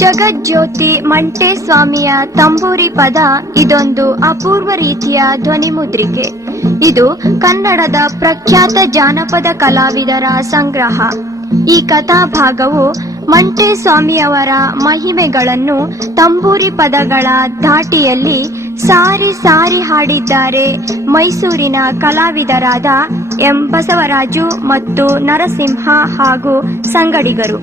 ಜಗಜ್ಯೋತಿ ಮಂಟೇಸ್ವಾಮಿಯ ತಂಬೂರಿ ಪದ ಇದೊಂದು ಅಪೂರ್ವ ರೀತಿಯ ಧ್ವನಿಮುದ್ರಿಕೆ. ಇದು ಕನ್ನಡದ ಪ್ರಖ್ಯಾತ ಜಾನಪದ ಕಲಾವಿದರ ಸಂಗ್ರಹ. ಈ ಕಥಾಭಾಗವು ಮಂಟೇಸ್ವಾಮಿಯವರ ಮಹಿಮೆಗಳನ್ನು ತಂಬೂರಿ ಪದಗಳ ಧಾಟಿಯಲ್ಲಿ ಸಾರಿ ಸಾರಿ ಹಾಡಿದ್ದಾರೆ ಮೈಸೂರಿನ ಕಲಾವಿದರಾದ ಎಂ ಬಸವರಾಜು ಮತ್ತು ನರಸಿಂಹ ಹಾಗೂ ಸಂಗಡಿಗರು.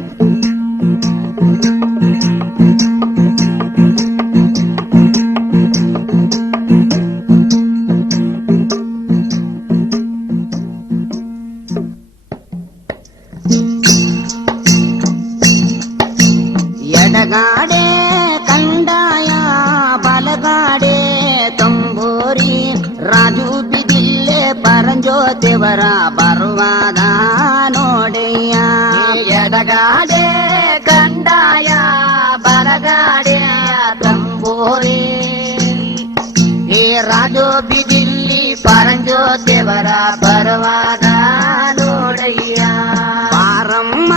ಎಡಗಾಡೆ ಕಂದಾಯ ಬಲಗಾಡೆ ತಂಬೂರಿ ರಾಜು ಬಿದಿಲ್ಲೆ ಪರಂಜೋತಿವರ ಬರುವಾದ ನೋಡೆಯ. ಎಡಗಾಡೆ ಕಂದಾಯ ಬಲಗಾಡೆ ತಂಬೂರಿ ಏ ರಾಜು ಬಿದಿಲ್ಲಿ ಪರಂಜೋತಿವರ ಬರುವಾದ ನೋಡಯ್ಯ. ಪಾರಮ್ಮ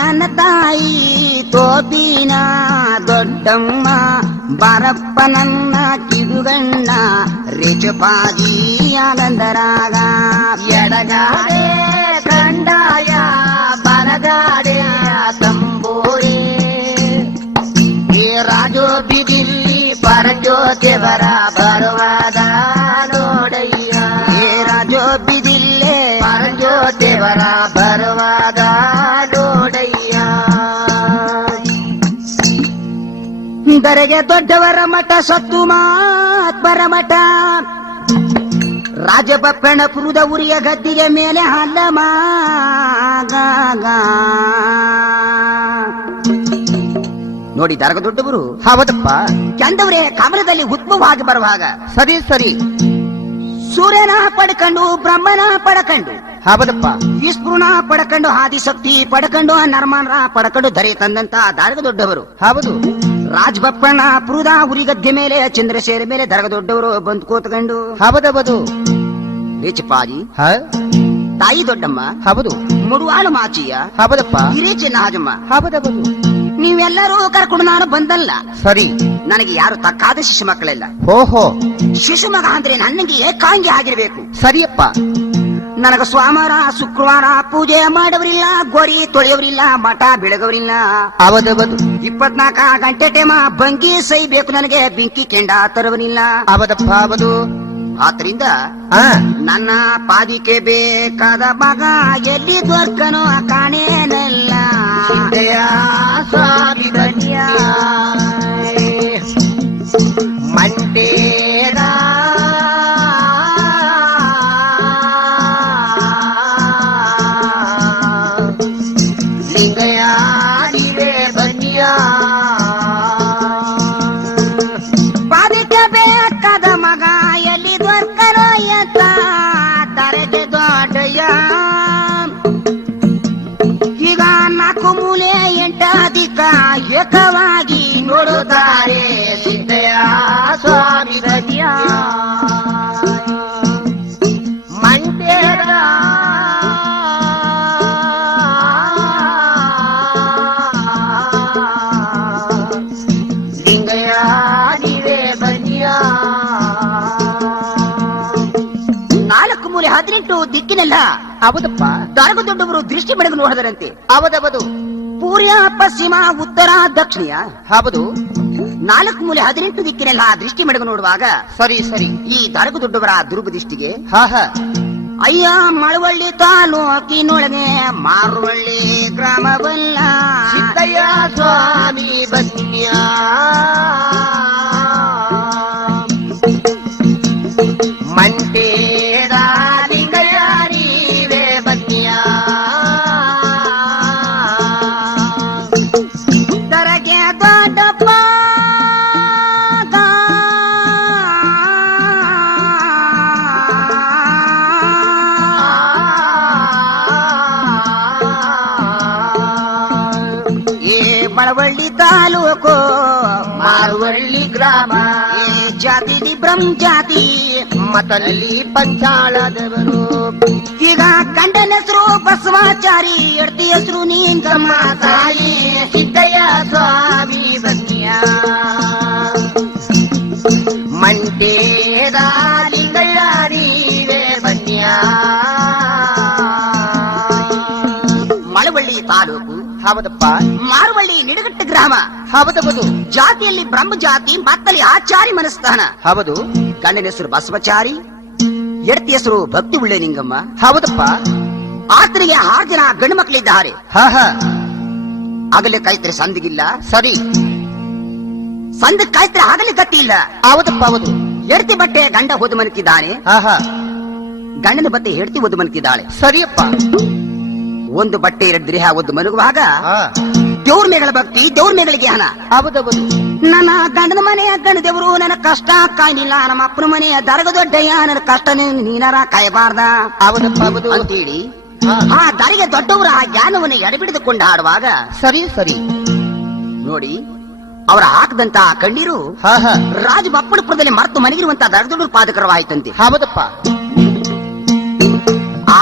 ನನ್ನ ತಾಯಿ ತೋಪಿನ ದೊಡ್ಡಮ್ಮ ಬರಪ್ಪ ನನ್ನ ಕಿಡುಗಣ್ಣ ರೇಚಪಾದಿ ಆನಂದರಾಗ. ಎಡಗಾಡೆ ಕಂದಾಯ ಬಲಗಾಡೆ ತಂಬೂರಿ ಏ ರಾಜೋ ಬಿದಿಲ್ಲಿ ಪರಂಜೋತಿವರ ಬರುವಾದ ನೋಡಯ್ಯ. ಏ ರಾಜೋ ಬಿದಿಲ್ಲೆ ಪರಂಜೋತಿವರ ಬರುವಾದ ನೋಡಯ್ಯ. ದರೆಗೆ ದೊಡ್ಡವರ ಮಠ ಸತ್ತು ಮಾತ್ಮರ ಮಠ ರಾಜಬಪ್ಪಣಪುರದ ಉರಿಯ ಗದ್ದಿಗೆ ಮೇಲೆ ಹಲ್ಲಮ. ನೋಡಿ ದರಗ ದೊಡ್ಡವರು. ಹೌದಪ್ಪ. ಚಂದವರೇ ಕಮಲದಲ್ಲಿ ಉದ್ಭವವಾಗಿ ಬರುವಾಗ ಸರಿ ಸರಿ ಸೂರ್ಯನ ಪಡ್ಕೊಂಡು ಬ್ರಹ್ಮನ ಪಡಕಂಡು ಹೌದಪ್ಪ. ವಿಸ್ಪೃಣ ಪಡಕಂಡು ಆದಿಶಕ್ತಿ ಪಡಕಂಡು ನರ್ಮನ ಪಡಕಂಡು ಧರೆ ತಂದಂತ ದರಗ ದೊಡ್ಡವರು. ಹೌದು. ರಾಜಬಪ್ಪಣ್ಣ ಪುರದ ಉರಿಗದ್ದೆ ಮೇಲೆ ಚಂದ್ರಶೇರ ಮೇಲೆ ದರಗ ದೊಡ್ಡವರು ಬಂದು ಕೂತ್ಕೊಂಡು ಹೌದಬದು ರೇಚಪಾದಿ ತಾಯಿ ದೊಡ್ಡಮ್ಮ ಹೌದು ಮುಡುವಾಳು ಮಾಚಿಯ ಹೌದಪ್ಪ. ಹಿರೇಚಿನ ಹಾಜಮ್ಮ ಹೌದಬದು. ನೀವೆಲ್ಲರೂ ಕರ್ಕೊಂಡು ನಾನು ಬಂದಲ್ಲ. ಸರಿ. ನನಗೆ ಯಾರು ತಕ್ಕಾದ ಶಿಶು ಮಕ್ಕಳೆಲ್ಲ. ಓಹೋ. ಶಿಶು ಮಗ ಅಂದ್ರೆ ನನಗೆ ಏಕಾಂಗಿ ಆಗಿರ್ಬೇಕು. ಸರಿಯಪ್ಪ. ನನಗ ಸೋಮವಾರ ಶುಕ್ರವಾರ ಪೂಜೆ ಮಾಡವರಿಲ್ಲ, ಗೋರಿ ತೊಳೆಯವರಿಲ್ಲ, ಮಠ ಬೆಳಗವರಿಲ್ಲ. ಅವದವದು 24 ಗಂಟೆ ಟೈಮ ಬಂಗಿ ಸೈ ಬೇಕು ನನಗೆ, ಬೆಂಕಿ ಕೆಂಡ ತರವನಿಲ್ಲ. ಅವದಪ್ಪ ಅವದು. ಆದ್ರಿಂದ ನನ್ನ ಪಾದಿಕೆ ಬೇಕಾದ ಮಗ ಎಲ್ಲಿ ದೊರ್ಕನೋ ಕಾಣೇನಲ್ಲ. ಸ್ವಾಮಿ ಬನ್ಯ ಮಂಟೇರ ಲಿಂಗಯ್ಯ ನೀವೇ ಬನ್ಯ. ಪಾದಿಕೆ ಬೇಕಾದ ಮಗ ಎಲ್ಲಿ ದೊರ್ಕನೋ ಎತ್ತ ತರಗೆ ದೊಡ್ಡಯ್ಯ. ಈಗ 4 ಮೂಲೆ 8 ದಿಕ್ಕ ಏಕವಾಗಿ ನೋಡುತ್ತಾರೆ ಸಿದ್ದಯ್ಯ ಸ್ವಾಮಿ ಬನ್ಯ ಮಂಟೇರ ಲಿಂಗಯ್ಯ ನೀವೇ ಬನ್ಯ. 4 ಮೂಲೆ 18 ದಿಕ್ಕಿನೆಲ್ಲ ಹೌದಪ್ಪ. ದರಗ ದೊಡ್ಡವರು ದೃಷ್ಟಿ ಬೆಳಗು ನೋಡದರಂತೆ. ಅವದವದು. ಪೂರ್ಯ ಪಶ್ಚಿಮ ಉತ್ತರ ದಕ್ಷಿಣ ಹೌದು. 4 ಮೂಲೆ 18 ದಿಕ್ಕಿನೆಲ್ಲ ದೃಷ್ಟಿ ಬೆಳಗು ನೋಡುವಾಗ ಸರಿ ಸರಿ ಈ ದರಗ ದೊಡ್ಡವರ ದುರ್ಗ ದೃಷ್ಟಿಗೆ ಅಯ್ಯ ಮಳವಳ್ಳಿ ತಾಲೂಕಿನೊಳಗೆ ಮಾರುವಳ್ಳಿ ಗ್ರಾಮವಲ್ಲ ಸಿದ್ದಯ್ಯ ಸ್ವಾಮಿ ಬನ್ಯ ಮಂಟೇರ ಲಿಂಗಯ್ಯ ನೀವೇ ಬನ್ಯ. ದರಗೆ ದೊಡ್ಡಪ್ಪ ಮಳವಳ್ಳಿ ತಾಲೂಕು ಮಾರುವಳ್ಳಿ ಗ್ರಾಮ ಜಾತಿ ಬ್ರಹ್ಮ ಜಾತಿ ಮತಲ್ಲಿ ಪಂಚಾಳದವರು ಈಗ ಗಂಡನ ಹೆಸರು ಬಸವಾಚಾರಿ ಎಡ್ತಿ ಹೆಸರು ನೀಂಗಮ್ಮ ತಾಯಿ ಸಿದ್ದಯ್ಯ ಸ್ವಾಮಿ ಬನ್ನಿಯ ಮಂಟೇದ ಲಿಂಗಯ್ಯ ನೀವೇ ಬನ್ನಿಯ ಮಳವಳ್ಳಿ ತಾಲೂಕು ಹೌದಪ್ಪ ಮಾರುವಳ್ಳಿ ನಿಡಗಟ್ಟ ಗ್ರಾಮ ಹೌದಬಹುದು ಜಾತಿಯಲ್ಲಿ ಬ್ರಹ್ಮ ಜಾತಿ ಮತ್ತಲ್ಲಿ ಆಚಾರಿ ಮನಸ್ಥಾನ ಹೌದು ಗಂಡನ ಹೆಸರು ಬಸವಚಾರಿ ಎಡ್ತಿ ಹೆಸರು ಭಕ್ತಿ ಉಳ್ಳೆ ನಿಂಗಮ್ಮ ಹೌದಪ್ಪ ಆತನಿಗೆ 6 ಜನ ಗಂಡು ಮಕ್ಕಳಿದ್ದಾರೆ ಹಾ ಆಗಲೇ ಕಾಯ್ತ್ರೆ ಸಂದಿಗಿಲ್ಲ ಸರಿ ಸಂದ ಕಾಯ್ತ್ರೆ ಆಗಲೇ ಗತಿ ಇಲ್ಲ ಹೌದಪ್ಪ ಹೌದು ಎಡ್ತಿ ಬಟ್ಟೆ ಗಂಡ ಹೋದ ಮನಕಿದ್ದಾನೆ ಹಾ ಗಂಡನ ಬಟ್ಟೆ ಹೆಡ್ತಿ ಓದು ಮನಕಿದ್ದಾಳೆ ಸರಿಯಪ್ಪ ಒಂದು ಬಟ್ಟೆ 2 ದೇಹ ಒಂದು ಮಲಗುವಾಗ ಹಾ ದೇವ್ರ ಮೇಗಳ ಭಕ್ತಿ ದೇವ್ರ ಮೇಗಳಿಗೆ ಹಣ ಹೌದೌದು ನನ್ನ ಗಂಡನ ಮನೆಯ ಗಂಡ ದೇವರು ನನ್ನ ಕಷ್ಟ ಕಾಯ್ಲಿಲ್ಲ ನಮ್ಮ ಅಪ್ಪನ ಮನೆಯ ದರಗ ದೊಡ್ಡಯ್ಯ ನನ್ನ ಕಷ್ಟ ನೀನಾರ ಕಾಯಬಾರ್ದ ಹೌದಪ್ಪ ಹೌದು ಅಂತೇಳಿ ಹಾ. ಆ ದರಿಗೆ ದೊಡ್ಡವರ ಆ ಜ್ಞಾನವನ್ನು ಎಡಬಿಡಿದುಕೊಂಡು ಆಡುವಾಗ ಸರಿ ಸರಿ ನೋಡಿ ಅವರ ಹಾಕದಂತ ಕಣ್ಣೀರು ಹಾ ರಾಜ ಬಪ್ಪಳಪುರದಲ್ಲಿ ಮರೆತು ಮನೆಗಿರುವಂತ ದರದೊಡ್ಡ ಪಾದಕರವಾಯಿತಂತೆ ಹೌದಪ್ಪ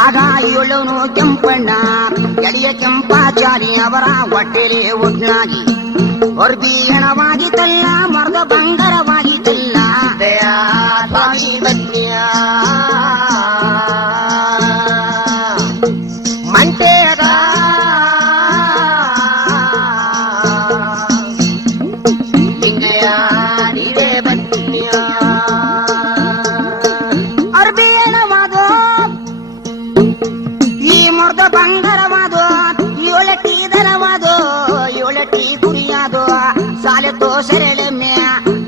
ಆಗ ಏಳವನು ಕೆಂಪಣ್ಣ ಎಳೆಯ ಕೆಂಪಾಚಾರಿ ಅವರ ಹೊಟ್ಟೆಲೆ ಒಗ್ನಾಗಿ ಅರ್ಬಿ ಹೆಣವಾಗಿತ್ತಲ್ಲ ಮರದ ಬಂಗಾರವಾಗಿತ್ತಲ್ಲ ಸಿದ್ದಯ್ಯ ಸ್ವಾಮಿ ಬನ್ನಿಯ ಮಂಟೇದ ಲಿಂಗಯ್ಯ ನೀವೇ ಬನ್ನಿಯ ಅರ್ಬಿ ಹೆಣವಾದೋ ಈ ಮರದ ಬಂಗಾರವಾದೋ 7 ಟೀ ದನವಾದೋ 7 ಟೀ ಕುರಿಯಾದೋ ಸಾಲೆ ತೋಸರೆಳೆಮ್ಮೆ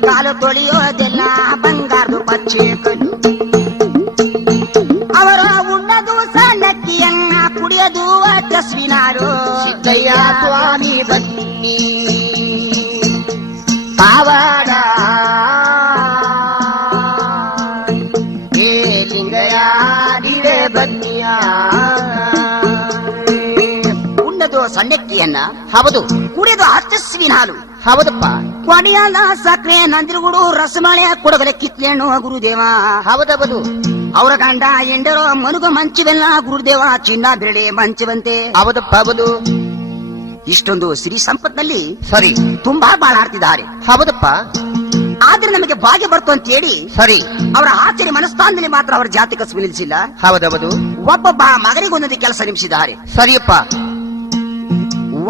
ಕಾಲು ತೊಳೆಯೋದೆಲ್ಲ ಬಂಗಾರದು ಪಚ್ಚೆ ಕಲ್ಲು ಅವರ ಉಣ್ಣದು ಸಣ್ಣಕ್ಕಿಯನ್ನ ಕುಡಿಯೋದು ತಸ್ವಿನಾರು ಸಿದ್ದಯ್ಯ ಸ್ವಾಮಿ ಬನ್ನಿ ಪಾವಾಡ ಏ ಲಿಂಗಯ್ಯ ನೀವೇ ಬನ್ನಿಯ ಉಣ್ಣದು ಸಣ್ಣಕ್ಕಿಯನ್ನ ಹೌದು ಕುಡಿಯೋದು ಹಚ್ಚಸ್ವಿನ ಹಾಲು ಹೌದಪ್ಪ ಕೊಡಿಯಾದ ಸಕ್ಕರೆ ನಂದಿರುಗುಡು ರಸಮಳೆ ಕೊಡಗಲೆ ಕಿತ್ಲೇಣು ಗುರುದೇವ ಹೌದೌದು ಅವರ ಗಂಡ ಎಂಡರೋ ಮನುಗ ಮಂಚವೆಲ್ಲ ಗುರುದೇವ ಚಿನ್ನ ಬೆರಳೆ ಮಂಚವಂತೆ ಹೌದಪ್ಪ ಹೌದು ಇಷ್ಟೊಂದು ಸಿರಿ ಸಂಪತ್ನಲ್ಲಿ ಸರಿ ತುಂಬಾ ಬಾಳಾಡ್ತಿದ್ದಾರೆ ಹೌದಪ್ಪ ಆದ್ರೆ ನಮಗೆ ಭಾಗ್ಯ ಬರ್ತು ಅಂತ ಹೇಳಿ ಸರಿ ಅವರ ಆಚರಣೆ ಮನಸ್ಥಾನದಲ್ಲಿ ಮಾತ್ರ ಅವರ ಜಾತಿ ಕಸುಬು ನಿಲ್ಲಿಸಿಲ್ಲ ಹೌದೌದು ಒಬ್ಬೊಬ್ಬ ಮಗನಿಗೊಂದೊಂದು ಕೆಲಸ ನಿಮಿಸಿದ್ದಾರೆ ಸರಿಯಪ್ಪ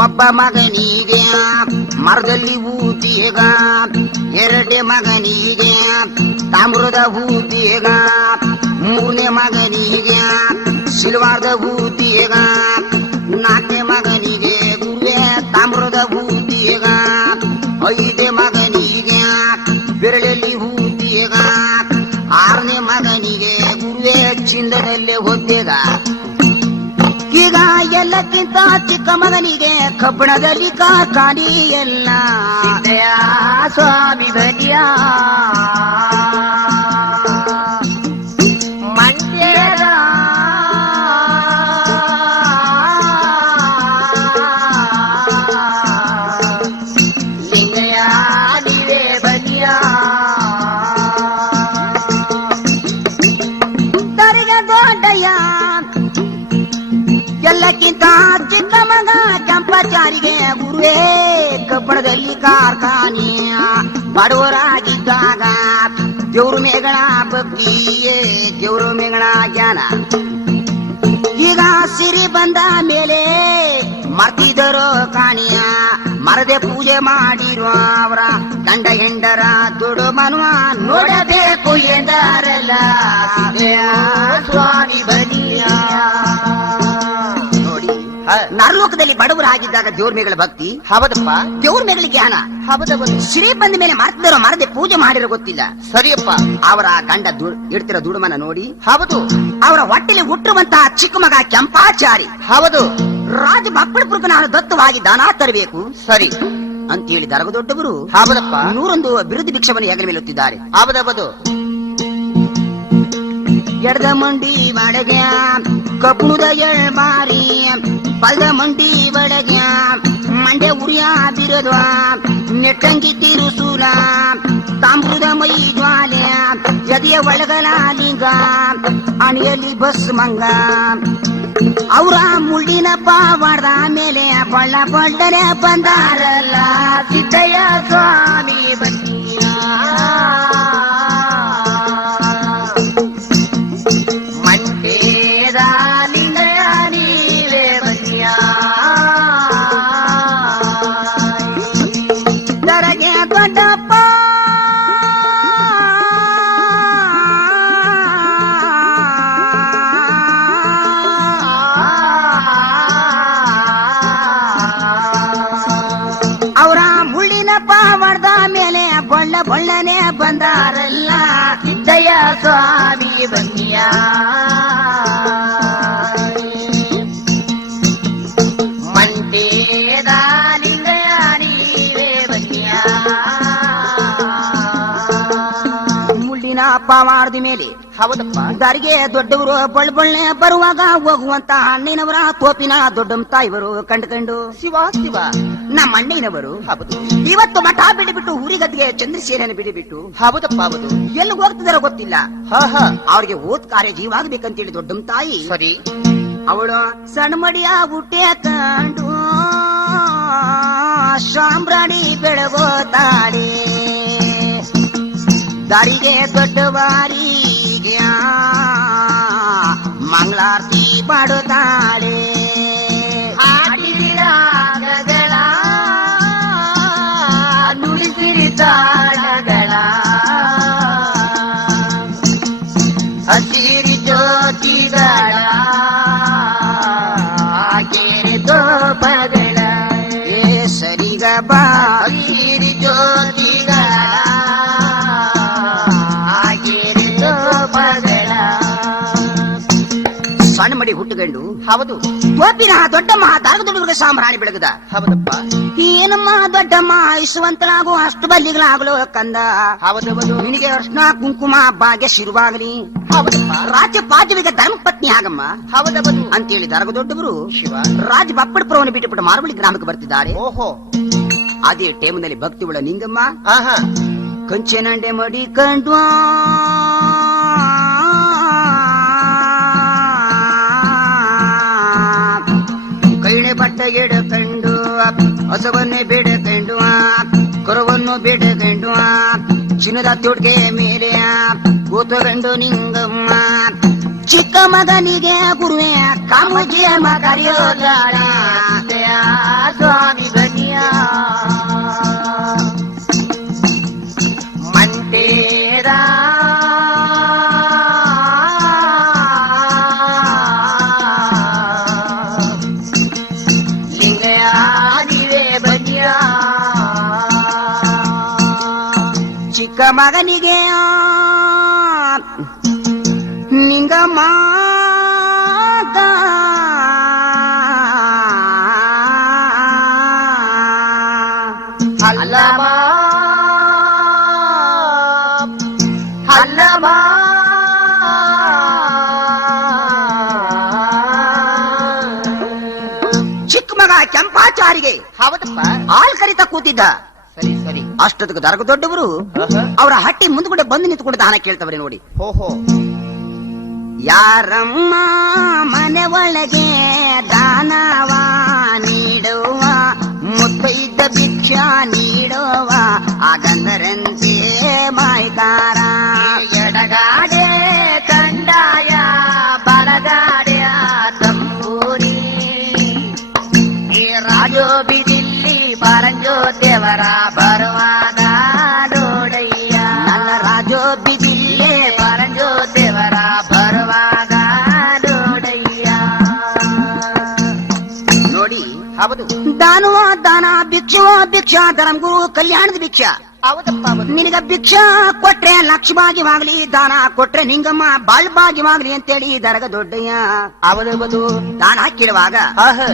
ಒಬ್ಬ ಮಗನಿಗೆ ಮರದಲ್ಲಿ ಊತಿಗ 2 ಮಗನಿಗೆ ತಾಮ್ರದ ಊತಿಗ 3ನೇ ಮಗನಿಗೆ ಸಿಲ್ವಾರ್ದ ಊತಿಗ 4ನೇ ಮಗನಿಗೆ ಗುರುವೆ ತಾಮ್ರದ ಊತಿಗ 5ನೇ ಮಗನಿಗೆ ಬೆರಳಲ್ಲಿ ಊತಿಗ 6ನೇ ಮಗನಿಗೆ ಗುರುವೆ ಚಿಂದದಲ್ಲೇ ಹೊತ್ತೆಗ ಈಗ ಎಲ್ಲಕ್ಕಿಂತ ಚಿಕ್ಕ ಮಗನಿಗೆ ಕಬ್ಬಣದಲ್ಲಿ ಕಾರ್ಖಾನೆ ಎಲ್ಲ ಸಿದ್ದಯ್ಯ ಸ್ವಾಮಿ ಬನ್ನಿಯ ಮಂಡ್ಯದ ಲಿಂಗಯ್ಯ ನೀವೇ ಬನ್ನಿಯ ದರಿಗೆ ದೊಡ್ಡಯ್ಯ ಎಲ್ಲಕ್ಕಿಂತ ಚಿಕ್ಕ ಮಗ ಕೆಂಪಾಚಾರಿಗೆ ಗುರುವೇ ಕಬ್ಬಣದಲ್ಲಿ ಕಾರ್ಖಾನೆ ಬಡವರಾಗಿದ್ದಾಗ ದೇವ್ರ ಮೇಗಳ ಭಕ್ತಿಯೇ ದೇವ್ರ ಮೇಗಳ ಜ್ಞಾನ ಈಗ ಸಿರಿ ಬಂದ ಮೇಲೆ ಮರ್ತಿದರೋ ಕಾಣಿಯ ಮರದೆ ಪೂಜೆ ಮಾಡಿರುವ ಅವರ ಗಂಡ ಹೆಂಡರ ದುಡು ಮನುವ ನೋಡಬೇಕು ಎಂದಾರಲ್ಲ ಸಿದ್ದಯ್ಯ ಸ್ವಾಮಿ ಬನ್ನಿಯ ನೋಡಿ ನರಲೋಕದಲ್ಲಿ ಬಡವರಾಗಿದ್ದಾಗ ದೇವ್ರ ಮೇಗಳ ಭಕ್ತಿ ಹೌದಪ್ಪ ದೇವ್ರ ಮೇಗಳ ಜ್ಞಾನ ಹೌದೌದು ಸಿರಿ ಬಂದ ಮೇಲೆ ಮರ್ತಿದರೋ ಮರದೆ ಪೂಜೆ ಮಾಡಿರೋ ಗೊತ್ತಿಲ್ಲ ಸರಿಯಪ್ಪ ಅವರ ಗಂಡ ಇಡ್ತಿರೋ ದುಡುಮನ ನೋಡಿ ಹೌದು ಅವರ ಹೊಟ್ಟೆಲಿ ಹುಟ್ಟಿರುವಂತಹ ಚಿಕ್ಕ ಮಗ ಕೆಂಪಾಚಾರಿ ಹೌದು ರಾಜ ಬಪ್ಪಳಪುರಕ್ಕೆ ನಾನು ದತ್ತವಾಗಿ ದಾನ ತರಬೇಕು ಸರಿ ಅಂತೇಳಿ ದರಗ ದೊಡ್ಡವರು ಹೌದಪ್ಪ 101 ಬಿರುದು ಭಿಕ್ಷವನ್ನು ಹೆಗಲ ಮೇಲೆ ಹೊತ್ತಿದ್ದಾರೆ ಹೌದೌದು ಎಡದ ಮಂಡಿ ಒಳಗೆ ಕಬ್ಬುಣದ ಬಾರಿ ಬಲದ ಮಂಡಿ ಒಳಗೆ ಮಂಡೆ ಉರಿಯ ಬಿರದ್ವ ನೆಟ್ಟಂಗಿ ತಿರುಸೂಲ ತಾಮ್ರದ ಮೈ ಜ್ವಾಲೆ ಎದೆಯ ಒಳಗಲ ಲಿಂಗ ಅಣಿಯಲ್ಲಿ ಬಸ್ ಮಂಗ ಅವರ ಮುಳ್ಳಿನ ಪಾವಾಡದ ಮೇಲೆ ಬಳ್ಳ ಬಳ್ಳನೆ ಬಂದಾರಲ್ಲ ಸಿದ್ದಯ್ಯ ಸ್ವಾಮಿ ಬನ್ನಿಯ ಮಂಟೇದ ಲಿಂಗಯ್ಯ ನೀವೇ ಬನ್ನಿಯ ದರಗೆ ದೊಡ್ಡಪ್ಪ ಅವರ ಮುಳ್ಳಿನ ಪಾವಾಡದ ಮೇಲೆ ಬಳ್ಳ ಬಳ್ಳನೆ ಬಂದಾರಲ್ಲ ಸಿದ್ದಯ್ಯ ಸ್ವಾಮಿ ಬನ್ನಿಯ ಮಂಟೇದ ಲಿಂಗಯ್ಯ ನೀವೇ ಬನ್ನಿಯ ಮುಳ್ಳಿನ ಪಾವಾಡದ ಮೇಲೆ ಹೌದಪ್ಪ ದಾರಿಗೆ ದೊಡ್ಡವರು ಬಳ್ಬಳ್ಳೆ ಬರುವಾಗ ಹೋಗುವಂತ ಅಣ್ಣನವರ ತೋಪಿನ ದೊಡ್ಡಮ್ಮ ತಾಯಿವರು ಕಂಡುಕೊಂಡು ಶಿವ ಶಿವ ನಮ್ಮ ಅಣ್ಣನವರು ಹೌದು ಇವತ್ತು ಮಠ ಬಿಟ್ಟು ಊರಿಗದ್ದಿಗೆ ಚಂದ್ರಸೇನನ್ನು ಬಿಡಿಬಿಟ್ಟು ಹೌದಪ್ಪ ಹೌದು ಎಲ್ಲಿ ಹೋಗ್ತಿದಾರೋ ಗೊತ್ತಿಲ್ಲ ಹಾ ಹಾ ಅವ್ರಿಗೆ ಓದ್ ಕಾರ್ಯ ಜೀವಾಗಬೇಕಂತೇಳಿ ದೊಡ್ಡಮ್ಮ ತಾಯಿ ಸರಿ ಅವಳು ಸಣ್ಣ ಮಡಿಯ ಹುಟ್ಟೆ ಕಂಡು ಸಾಂಬ್ರಾಣಿ ಬೆಳಗೋತಾಳೆ ದಾರಿಗೆ ದೊಡ್ಡವಾರಿಗೆ ಮಂಗಳಾರತಿ ಮಾಡುತ್ತಾಳೆ ಆಡಿದ ರಾಗಗಳ ನುಡಿಸಿರಿ ತಾಳಗಳ ಹಸಿರಿ ಜ್ಯೋತಿಗಳ ಕೆರೆ ತೋಪಗಳ ಏ ಸರಿಗ ಬಾ ಹಸಿರಿ ಜ್ಯೋತಿಗಳ ಕೆರೆ ತೋಪಗಳ ಸಣ್ಣ ಮಡಿ ಹುಟ್ಟುಗಂಡು ಹೌದು ತೋಪಿನ ದೊಡ್ಡಮ್ಮ ದಾರಗದೊಡ್ಡವ್ರಿಗೆ ಸಾಂಬ್ರಾಣಿ ಬೆಳಗದ ಹೌದಪ್ಪ ಏನಮ್ಮ ದೊಡ್ಡಮ್ಮ ಇಸುವಂತನಾಗು ಅಷ್ಟು ಬಲ್ಲಿಗಳಾಗಲು ಕಂದ ಹೌದೌದು ನಿನಗೆ ಅರ್ಶನ ಕುಂಕುಮ ಭಾಗ್ಯ ಶಿರುವಾಗಲಿ ಹೌದಪ್ಪ ರಾಜ್ಯ ಪಾಜವಿಗೆ ಧರ್ಮ ಪತ್ನಿ ಆಗಮ್ಮ ಹೌದೌದು ಅಂತೇಳಿ ದೊಡ್ಡವರು ಶಿವ ರಾಜ ಬಪ್ಪಡಪುರವನ್ನು ಬಿಟ್ಟುಬಿಟ್ಟು ಮಾರವಳ್ಳಿ ಗ್ರಾಮಕ್ಕೆ ಬರ್ತಿದ್ದಾರೆ ಓಹೋ ಅದೇ ಟೈಮ್ನಲ್ಲಿ ಭಕ್ತಿ ಉಳ್ಳ ನಿಂಗಮ್ಮ ಆಹಾ ಕಂಚೆನಂಡೆ ಮಡಿ ಕಂಡು ಕೈಣೆ ಬಟ್ಟ ಎಡಕಂಡು ಹಸವನ್ನೇ ಬೇಡಕಂಡು ಕರುವನ್ನು ಬೇಡಕಂಡು ಚಿನ್ನದ ತೊಡ್ಗೆ ಮೇಲೆ ಕೂತುಕೊಂಡು ನಿಂಗಮ್ಮ ಚಿಕ್ಕ ಮಗನಿಗೆ ಗುರುವೆ ಕಾಮುಜಿಯ ಕರೆಯೋದಾಳ ಸ್ವಾಮಿ ಬನ್ನಿಯ ಮಂಟೇರ ಲಿಂಗಯ್ಯ ನೀವೇ ಬನ್ನಿಯ ಚಿಕ್ಕ ಮಗನಿಗೆ ನಿಂಗಮ್ಮ ಅಲ್ಲಮ ಅಲ್ಲಮ ಚಿಕ್ಕ ಮಗ ಕೆಂಪಾಚಾರಿಗೆ ಹೌದಪ್ಪ ಹಾಲ್ ಕರಿತಾ ಕೂತಿದ್ದ ಸರಿ ಸರಿ ಅಷ್ಟೊತ್ತಿಗೆ ದರ್ಗ ದೊಡ್ಡವರು ಅವರ ಹಟ್ಟಿ ಮುಂದ್ಗಡೆ ಬಂದು ನಿಂತ್ಕೊಂಡು ದಾನ ಕೇಳ್ತವ್ರೆ ನೋಡಿ ಓಹೋ ಯಾರಮ್ಮ ಮನೆ ಒಳಗೆ ದಾನವ ನೀಡುವ ಮುತ್ತೈದ ಭಿಕ್ಷಾ ನೀಡುವ ಆಗಂದರಂತೆ ಮಾಯ್ಕಾರ ಎಡಗಾಡೆ ಕಂಡಾಯ ಬಲಗಾಡೆ ತಂಬೂರಿ ಈ ರಾಜೋ ಬಿದಿಲ್ಲಿ ಪರಂಜೋ ದೇವರ ಬರುವಾಗ ನೋಡಯ್ಯ ನನ್ನ ರಾಜೋ ಬಿದಿಲ್ಲೇ ಪರಂಜೋ ದೇವರ ಬರುವಾಗ ನೋಡಯ್ಯ ನೋಡಿ ಹೌದು ದಾನವ ದಾನ ಭಿಕ್ಷುವ ಭಿಕ್ಷಾ ಧರ್ಮಗುರು ಕಲ್ಯಾಣದ ಭಿಕ್ಷಾ ಹೌದಪ್ಪ ಹೌದು ನಿನಗ ಭಿಕ್ಷಾ ಕೊಟ್ರೆ ಲಕ್ಷ ಭಾಗ್ಯವಾಗ್ಲಿ ದಾನ ಕೊಟ್ರೆ ನಿಂಗಮ್ಮ ಬಾಳ್ ಭಾಗ್ಯವಾಗ್ಲಿ ಅಂತೇಳಿ ದರಗ ದೊಡ್ಡಯ್ಯ ಹೌದೌದು ದಾನ ಕೇಳುವಾಗ ಆಹಾ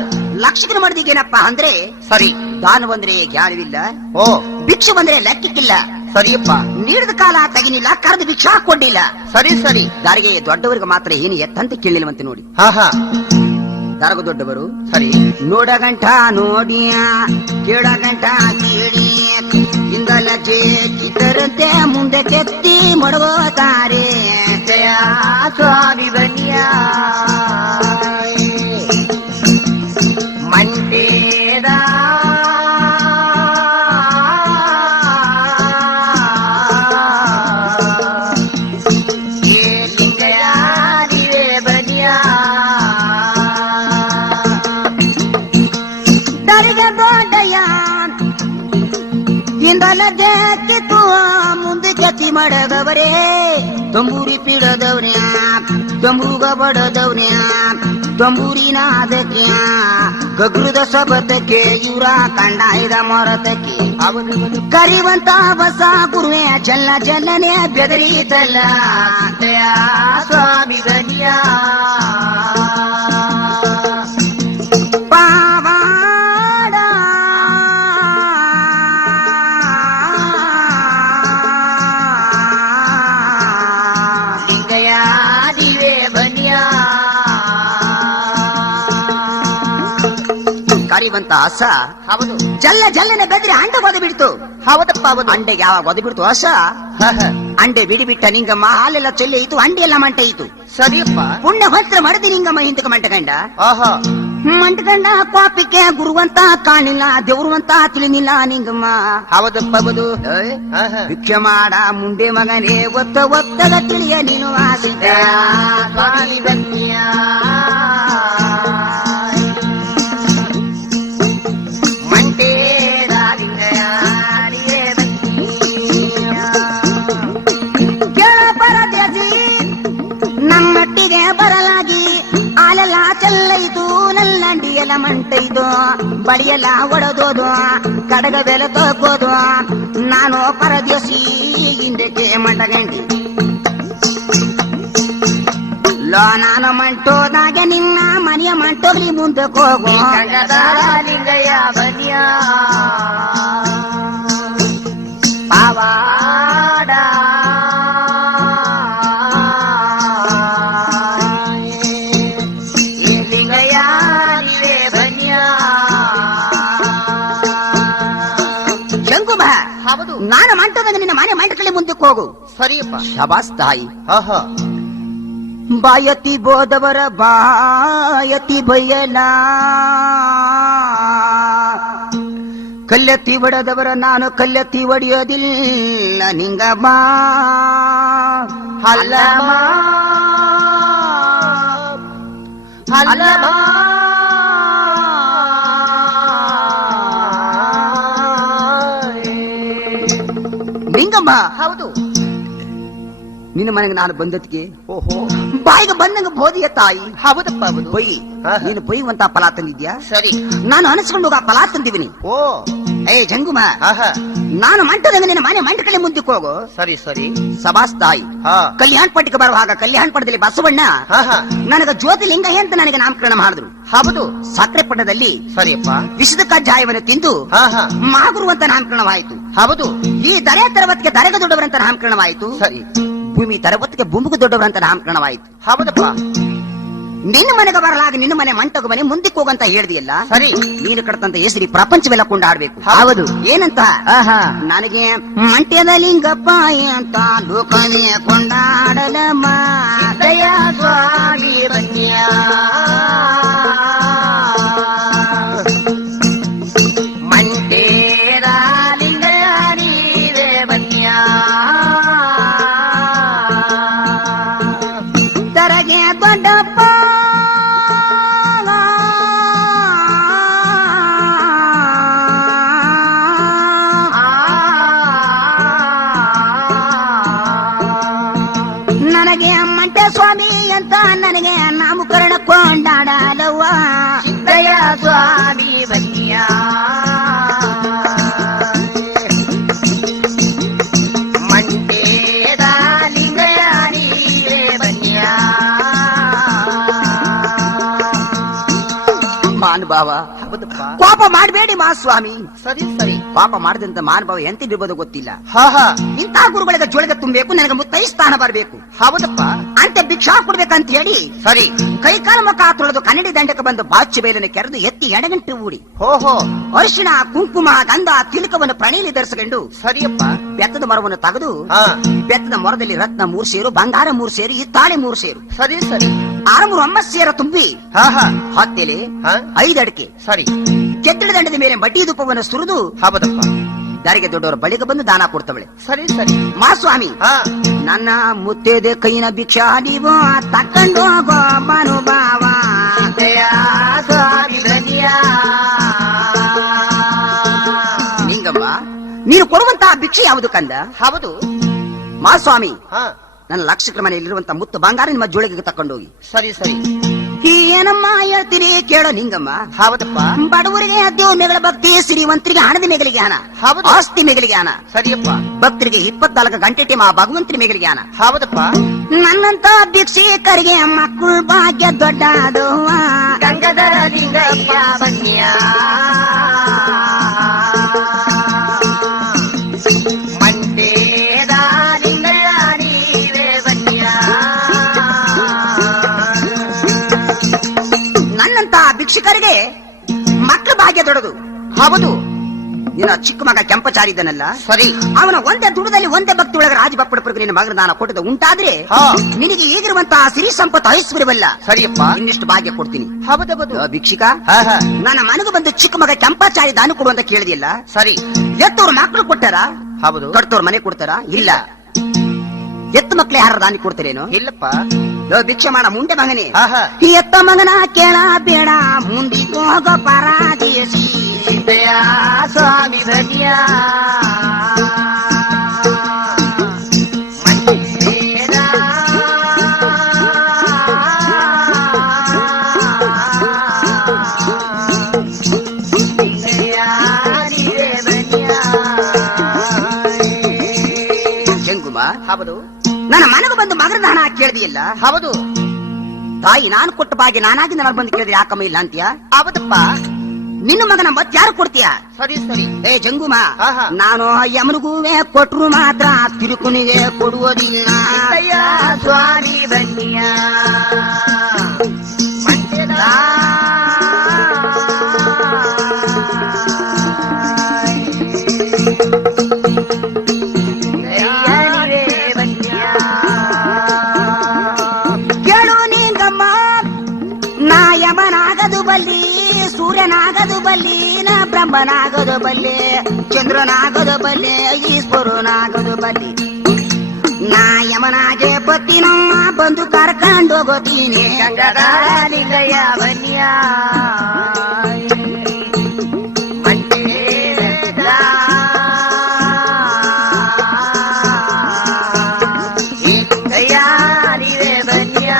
ಲಕ್ಷಕ್ಕೆ ಮಾಡಿದೀಗೇನಪ್ಪ ಅಂದ್ರೆ ಸರಿ ದಾನ ಬಂದ್ರೆ ಜ್ಞಾನವಿಲ್ಲ ಓ ಭಿಕ್ಷೆ ಬಂದ್ರೆ ಲೆಕ್ಕಕ್ಕಿಲ್ಲ ಸರಿಯಪ್ಪ ನೀಡಿದ ಕಾಲ ತೆಗಿನಿಲ್ಲ ಕರೆದ ಭಿಕ್ಷಾ ಕೊಡ್ಲಿಲ್ಲ ಸರಿ ಸರಿ ದಾರಿಗೆ ದೊಡ್ಡವರಿಗೆ ಮಾತ್ರ ಏನು ಎತ್ತಂತ ಕೇಳಿಲ್ವಂತೆ ನೋಡಿ ಆಹಾ ದರಗ ದೊಡ್ಡವರು ಸರಿ ನೋಡ ಗಂಟ ನೋಡಿಯ ಕೇಳ ಗಂಟ ಕೇಳಿ ಹಿಂದ ಗಲಜೆ ಚಿತ್ತರಂತೆ ಮುಂದೆ ಕೆತ್ತಿ ಮಡಗೋತಾರೆ ಜಯ ಸ್ವಾಮಿ ಬನ್ನಿಯ ಮಂಟೇದ ಲಿಂಗಯ ನೀವೇ ಬನ್ನಿಯ ದರ್ಗ ದೊಡ್ಡಯ್ಯ ಇಂದಲದೆ ಕಿತ್ತು ಮುಂದೆ ಕೆತ್ತಿ ಮಾಡದವರೇ ತಂಬೂರಿ ಪಿಡದವ್ರ್ಯಾ ತಂಬೂಗ ಬಡದವ್ರ್ಯಾ ತಂಬೂರಿನಾದಕ್ಕೆ ಗಗ್ರದ ಸಬತಕ್ಕೆ ಇವರ ಕಂಡಾಯದ ಮೊರತಕ್ಕೆ ಕರಿವಂತ ಬಸ ಗುರುವೆ ಜಲ್ಲ ಜಲ್ಲನೆ ಬೆದರಿತಲ್ಲ ಜಯ ಸ್ವಾಮಿ ಬನ್ನಿಯ ಪಾವಾಡ ಲಿಂಗಯ ನೀವೇ ಬನ್ನಿಯ ಕರಿವಂತ ಹಸ ಹೌದು ಜಲ್ಲ ಜಲ್ಲನೆ ಬೆದರಿ ಅಂಡ ಒದ ಬಿಡ್ತು ಹೌದಪ್ಪ ಹೌದು ಅಂಡೆಗೆ ಯಾವಾಗ ಒದ ಬಿಡ್ತು ಹಸ ಅಂಡೆ ಬಿಡಿ ಬಿಟ್ಟ ನಿಂಗಮ್ಮ ಹಾಲೆಲ್ಲ ಚೆಲ್ಲಿ ಇತ್ತು ಅಂಡೆ ಎಲ್ಲ ಮಂಟ ಇತ್ತು ಸರಿಯಪ್ಪ ಪುಣ್ಯ ಹೊತ್ರ ಮಡದಿ ನಿಂಗಮ್ಮ ಹಿಂದಕ್ಕೆ ಮಂಟಕಂಡ ಆಹಾ ಮಂಟಕಂಡ ಪಾಪಿಕೆ ಗುರುವಂತ ಕಾಣಿಲ್ಲ ದೇವ್ರುವಂತ ತಿಳಿನಿಲ್ಲ ನಿಂಗಮ್ಮ ಹೌದಪ್ಪ ಹೌದು ಭಿಕ್ಷೆ ಮಾಡ ಮುಂದೆ ಮಗನೇ ಒತ್ತದ ತಿಳಿಯ ನೀನು ಆಸಿದ ಸ್ವಾಮಿ ಬನ್ನಿಯ ಮಂಟೇದ ಲಿಂಗಯ ನೀವೇ ಬನ್ನಿಯ ಪರದೇಸಿ ನಮ್ಮಟ್ಟಿಗೆ ಬರಲಾಗಿ ಆಲೆಲ್ಲ ಚೆಲ್ಲೈತು ನಲ್ಲಂಡಿಯೆಲ್ಲ ಮಂಟೈತು ಬಳಿಯೆಲ್ಲ ಒಡೆದೋದು ಕಡಗ ಬೆಲೆ ತಗೋದು ನಾನು ಪರದೇಸಿ ಹಿಂದಕ್ಕೆ ಮಂಟಗಂಡಿ ಲೋ ನಾನು ಮಂಟೋದಾಗೆ ನಿನ್ನ ಮನೆಯ ಮಂಟೋಗ್ಲಿ ಮುಂದಕ್ಕೆ ಹೋಗು ಲಿಂಗಯ್ಯ ಬನ್ನಿಯ ಪಾವಾಡ ಲಿಂಗಯ್ಯ ನೀವೇ ಬನ್ನಿಯ ಶಂಕುಬ ಹೌದು ನಾನು ಮಂಟೋದಾಗ ನಿನ್ನ ಮನೆ ಮಂಟಕಲ್ಲಿ ಮುಂದಕ್ಕೆ ಹೋಗು ಸರಿಯಪ್ಪ ಶಬಾಸ್ ತಾಯಿ ಆಹಾ ಬಾಯತಿ ಬೋದವರ ಬಾಯತಿ ಬಯ್ಯಲ ಕಲ್ಲೆತ್ತಿ ಒಡೆದವರ ನಾನು ಕಲ್ಲೆತ್ತಿ ಒಡೆಯೋದಿಲ್ಲ ನಿಂಗಮ್ಮ ಹಲ್ಲಮ ಹಲ್ಲಮ ನಿಂಗಮ್ಮ ಹೌದು ನಿನ್ನ ಮನೆಗೆ ನಾನು ಬಂದದ್ಗೆ ಓಹೋ ಬಾಯಿಗೆ ಬಂದಂಗ ಬೋದಿಯ ತಾಯಿ ಹೌದಪ್ಪ ಹೌದು ಬೊಯ್ ಆಹಾ. ನೀನು ಬೊಯ್ಯುವಂತ ಫಲ ತಂದಿದ್ಯಾ ಸರಿ ನಾನು ಅನಿಸ್ಕೊಂಡು ಹೋಗ ಫಲ ತಂದಿವಿನಿ ಓ ಏ ಜಂಗುಮ ಆಹಾ ನಾನು ಮಂಟದಾಗ ನಿನ್ನ ಮನೆ ಮಂಟಕಲ್ಲಿ ಮುಂದಕ್ಕೆ ಹೋಗು ಸರಿ ಸರಿ ಸಬಾಸ್ ತಾಯಿ ಹಾ ಕಲ್ಯಾಣ ಪಟ್ಟಿಗೆ ಬರುವಾಗ ಕಲ್ಯಾಣ ಪಟ್ಟದಲ್ಲಿ ಬಸವಣ್ಣ ಆಹಾ ನನಗ ಜ್ಯೋತಿಲಿಂಗ ಅಂತ ನನಗೆ ನಾಮಕರಣ ಮಾಡಿದ್ರು ಹೌದು ಸಕ್ಕರೆ ಪಟ್ಟದಲ್ಲಿ ಸರಿಯಪ್ಪ ವಿಷದ ಕಜ್ಜಾಯವನ್ನು ತಿಂದು ಆಹಾ ಮಹಾಗುರು ಅಂತ ನಾಮಕರಣವಾಯಿತು ಹೌದು ಈ ದರೆ ತರವತ್ತಿಗೆ ದರೆಗ ದೊಡ್ಡವರಂತ ನಾಮಕರಣವಾಯಿತು ಸರಿ ಭೂಮಿ ತರವತ್ತಿಗೆ ಭೂಮಿಗೆ ದೊಡ್ಡವರಂತ ನಾಮಕರಣವಾಯಿತು ಹೌದಪ್ಪ ನಿನ್ನ ಮನೆಗೆ ಬರಲಾಗ ನಿನ್ನ ಮನೆ ಮಂಟಗ ಮನೆ ಮುಂದಕ್ಕೆ ಹೋಗಂತ ಹೇಳ್ದಿಯಲ್ಲ ಸರಿ ನೀನು ಕಡ್ತಂತ ಹೆಸರಿ ಪ್ರಪಂಚವೆಲ್ಲ ಕೊಂಡಾಡ್ಬೇಕು ಹೌದು ಏನಂತ ಆಹಾ ನನಗೆ ಮಂಟ್ಯದ ಲಿಂಗಪ್ಪ ಅಂತ ಲೋಕನೇ ಕೊಂಡಾಡಲಮ್ಮ ದಯ ಸ್ವಾಮಿ ಬನ್ನಿಯ ಮಂಟೇದ ಲಿಂಗಯ್ಯ ನೀವೇ ಬನ್ನಿಯ ತರಗೆ ದೊಡ್ಡಪ್ಪ ನನಗೆ ಮಂಟೆ ಸ್ವಾಮಿ ಅಂತ ನನಗೆ ನಾಮಕರಣ ಕೊಂಡಾಡಲವ್ವ ದಯ ಸ್ವಾಮಿ ಬನ್ನಿಯ ಮಂಟೇದ ಲಿಂಗಯ್ಯ ನೀವೇ ಬನ್ನಿಯ ಮಹಾನುಭಾವ, ಹೌದಪ್ಪ. ಕೋಪ ಮಾಡಬೇಡಿ ಮಹಾಸ್ವಾಮಿ. ಸರಿ ಸರಿ. ಪಾಪ ಮಾಡಿದಂತ ಮಹಾನುಭಾವ ಎಂತಿರ್ಬೋದು ಗೊತ್ತಿಲ್ಲ. ಹಾ ಹಾ. ಇಂಥ ಗುರುಗಳಿಗೆ ಜೋಳಿಗೆ ತುಂಬಬೇಕು, ನನಗೆ ಮುತ್ತೈ ಸ್ಥಾನ ಬರಬೇಕು, ಹೌದಪ್ಪ. ಅಂತ ಭಿಕ್ಷಾ ಕೊಡ್ಬೇಕಂತ ಹೇಳಿ ಸರಿ. ಕೈಕಾಲ ಮುಖ ತೊಳೆದು ಕನ್ನಡಿ ದಂಡಕ್ಕೆ ಬಂದು ಬಾಚಿ ಬೇಲನ್ನು ಕೆರೆದು ಎತ್ತಿ ಎಡಗಂಟು ಊಡಿ ಓಹೋ. ಅರಿಶಿಣ ಕುಂಕುಮ ಗಂಧ ತಿಲಕವನ್ನು ಪ್ರಣೀಲಿ ಧರಿಸಿಕೊಂಡು ಸರಿಯಪ್ಪ. ಬೆತ್ತದ ಮರವನ್ನು ತೆಗೆದು ಹಾ. ಬೆತ್ತದ ಮರದಲ್ಲಿ ರತ್ನ 3 ಸೇರು, ಬಂಗಾರ 3 ಸೇರು, ಹಿತ್ತಾಳೆ 3 ಸೇರು, ಸರಿ ಸರಿ. 6 ಸೇರ ತುಂಬಿ ಹಾ ಹಾ. ಹತ್ತೆಲೆ ಹಾ. 5 ಅಡಿಕೆ ಸರಿ. ಕೆತ್ತಡ ದಂಡದ ಮೇಲೆ ಬಡ್ಡಿ ಧೂಪವನ್ನು ಸುರಿದು ಹೌದಪ್ಪ. ದಾರಿಗೆ ದೊಡ್ಡವರ ಬಳಿಗೆ ಬಂದು ದಾನ ಕೊಡ್ತವಳೆ. ಸರಿ ಸರಿ. ಮಹಾಸ್ವಾಮಿ, ಹಾ. ನನ್ನ ಮುತ್ತೇದೆ ಕೈನ ಭಿಕ್ಷಾ ನೀವು ತಕ್ಕಂಡು ಹೋಗೋ ಮನುಭಾವ. ಸಿದ್ದಯ್ಯ ಸ್ವಾಮಿ ಬನ್ನಿಯ. ನಿಂಗಮ್ಮ, ನೀನು ಕೊಡುವಂತಹ ಭಿಕ್ಷೆ ಯಾವುದು ಕಂದ? ಹೌದು. ಮಹಾಸ್ವಾಮಿ, ಹಾ. ನನ್ನ ಲಕ್ಷಕರ ಮನೆಯಲ್ಲಿರುವಂತ ಮುತ್ತು ಬಂಗಾರ ನಿಮ್ಮ ಜೋಳಿಗೆ ತಕೊಂಡೋಗಿ. ಸರಿ ಸರಿ. ಏನಮ್ಮ ಹೇಳ್ತೀರಿ ಕೇಳೋ ನಿಂಗಮ್ಮ. ಹೌದಪ್ಪ. ಬಡವರಿಗೆ ದೇವರ ಭಕ್ತಿ, ಶ್ರೀಮಂತರಿಗೆ ಹಣದ ಮೇಗಲಿಗೆ ಹಣ, ಹೌದು. ಆಸ್ತಿ ಮೇಗಲಿಗೆ ಹಣ, ಸರಿಯಪ್ಪ. ಭಕ್ತರಿಗೆ 24 ಗಂಟೆ ಟೈಮ್ ಆ ಭಗವಂತನ ಮೇಗಲಿಗೆ ಹಣ. ಹೌದಪ್ಪ. ನನ್ನಂತ ಭಿಕ್ಷಿಕರಿಗೆ ಮಕ್ಕಳು ಭಾಗ್ಯ ದೊಡ್ಡದು. ಗಂಗಾಧರ ಲಿಂಗಯ್ಯ ಬನ್ನಿಯ. ಮಂಟೇದ ಲಿಂಗಯ್ಯ ನೀವೇ ಬನ್ನಿಯ. ನನ್ನಂತ ಭಿಕ್ಷುಕರಿಗೆ ಮಕ್ಕಳ ಭಾಗ್ಯ ದೊಡ್ಡದು. ಹೌದು. ನಿನ್ನ ಚಿಕ್ಕ ಮಗ ಕೆಂಪಚಾರಿ ಇದ್ದನಲ್ಲ, ಸರಿ. ಅವನ ಒಂದೇ ದುಡದಲ್ಲಿ ಒಂದೇ ಭಕ್ತಿ ಒಳಗೆ ರಾಜಭಪ್ಪಡಪುರಕ್ಕೆ ನಿನ್ನ ಮಗನ ದಾನ ಕೊಟ್ಟದ ಉಂಟಾದ್ರೆ ಹಾ. ನಿನಗೆ ಈಗಿರುವಂತಹ ಸಿರಿ ಸಂಪತ್ತು ಐಶ್ವರ್ಯವಲ್ಲ, ಸರಿಯಪ್ಪ. ಇನ್ನಿಷ್ಟು ಭಾಗ್ಯ ಕೊಡ್ತೀನಿ. ಹೌದೌದು. ಭಿಕ್ಷಿಕ, ಹಾ ಹಾ. ನನ್ನ ಮನೆಗೆ ಬಂದು ಚಿಕ್ಕ ಮಗ ಕೆಂಪಾಚಾರಿ ದಾನ ಕೊಡು ಅಂತ ಕೇಳಿದಿಲ್ಲ. ಸರಿ. ಎತ್ತವ್ರ ಮಕ್ಕಳು ಕೊಟ್ಟಾರ, ಹೌದು. ದೊಡ್ಡವ್ರ ಮನೆ ಕೊಡ್ತಾರ? ಇಲ್ಲ. ಎತ್ತ ಮಕ್ಳು ಯಾರ ದಾನಿ ಕೊಡ್ತಾರೇನು? ಇಲ್ಲಪ್ಪ. ಭಿಕ್ಷೆ ಮಾಡ ಮುಂಡೆ ಮಗನೇ. ಹಾ ಹಾ. ಈ ಎತ್ತ ಮಗನ ಕೇಳ ಬೇಡ, ಮುಂದಿದ್ದು ಹೋಗೋ ಪರಾದೇಶಿ. ಸಿದ್ದಯ್ಯ ಸ್ವಾಮಿ ಬನ್ನಿಯ. ಮಂಟೇದ ಲಿಂಗಯ್ಯ ನೀವೇ ಬನ್ನಿಯ. ಜಂಗುಮ, ಹೌದು. ನನ್ನ ಮನೆಗೆ ಬಂದು ಮಗನ ದಾನ ಕೇಳಿದಿಲ್ಲ. ಹೌದು. ತಾಯಿ ನಾನು ಕೊಟ್ಟ ಭಾಗ್ಯ ನಾನಾಗಿ ನನಗೆ ಬಂದು ಕೇಳಿದ್ರೆ ಯಾಕಮ್ಮ ಇಲ್ಲ ಅಂತೀಯ? ಹೌದಪ್ಪ. ನಿನ್ನ ಮಗನ ಮತ್ ಯಾರು ಕೊಡ್ತೀಯ? ಸರಿ ಸರಿ. ಏ ಜಂಗುಮ, ಹಾ, ಹಾ. ನಾನು ಯಮನಿಗೂವೆ ಕೊಟ್ರು ಮಾತ್ರ ತಿರುಕುನಿಗೆ ಕೊಡುವುದಿಲ್ಲ. ಸಿದ್ದಯ್ಯ ಸ್ವಾಮಿ ಬನ್ನಿಯ. ಮಂಟೇದ ಕೇಳು ನಿಂಗಮ್ಮ, ನಾ ಯಮನಾಗದು ಬಲ್ಲಿ, ಸೂರ್ಯನಾಗದು ಬಲ್ಲಿ, ನಾ ಬ್ರಹ್ಮನಾಗದು ಬಲ್ಲಿ, ಚಂದ್ರನಾಗದು ಬಲ್ಲಿ, ಈಶ್ವರನಾಗದು ಬಲ್ಲಿ. ನಾ ಯಮನಾಗೆ ಪತಿ ನಮ್ಮ ಬಂದು ಕರ್ಕೊಂಡು ಹೋಗೋತೀನಿ. ಗಂಗಾಧರ ಲಿಂಗಯ್ಯ ಬನ್ನಿಯ. ಮಂಟೇದ ಲಿಂಗಯ್ಯ ನೀವೇ ಬನ್ನಿಯ.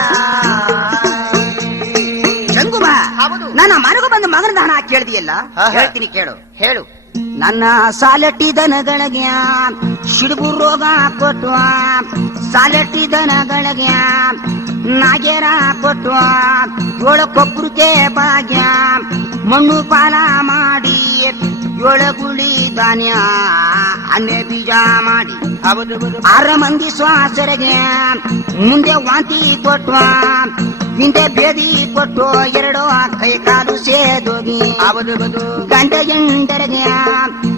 ಜಂಗುಮ, ಹೌದು. ನನ್ನ ಮನೆಗೆ ಬಂದು ಮಗನ ದಾನ ಕೇಳಿದಿಯಲ್ಲ, ಹಾ, ಹಾ. ಹೇಳ್ತೀನಿ ಕೇಳು. ಹೇಳು. ನನ್ನ ಸಾಲಟ್ಟಿ ದನಗಳಿಗೆ ಸಿಡುಬು ರೋಗ ಕೊಟ್ಟು, ಸಾಲಟ್ಟಿ ದನಗಳಿಗೆ ನಾಗೇರ ಕೊಟ್ಟು, ಏಳಕ್ಕೊಬ್ರಿಗೆ ಭಾಗ್ಯ ಮಣ್ಣು ಪಾಲ ಮಾಡಿ, ಏಳಗುಳಿ ಧಾನ್ಯ ಅನ್ನೆ ಬೀಜ ಮಾಡಿ, ಹೌದು. 6 ಮಂದಿ ಸ್ವಾಸರಿಗೆ ಮುಂದೆ ವಾಂತಿ ಕೊಟ್ಟು, ಹಿಂದೆ ಬೇದಿ ಕೊಟ್ಟು, 2 ಕೈ ಕಾಲು ಸೇದೋಗಿ, ಹೌದು. ಗಂಡ ಗಂಡರಿಗೆ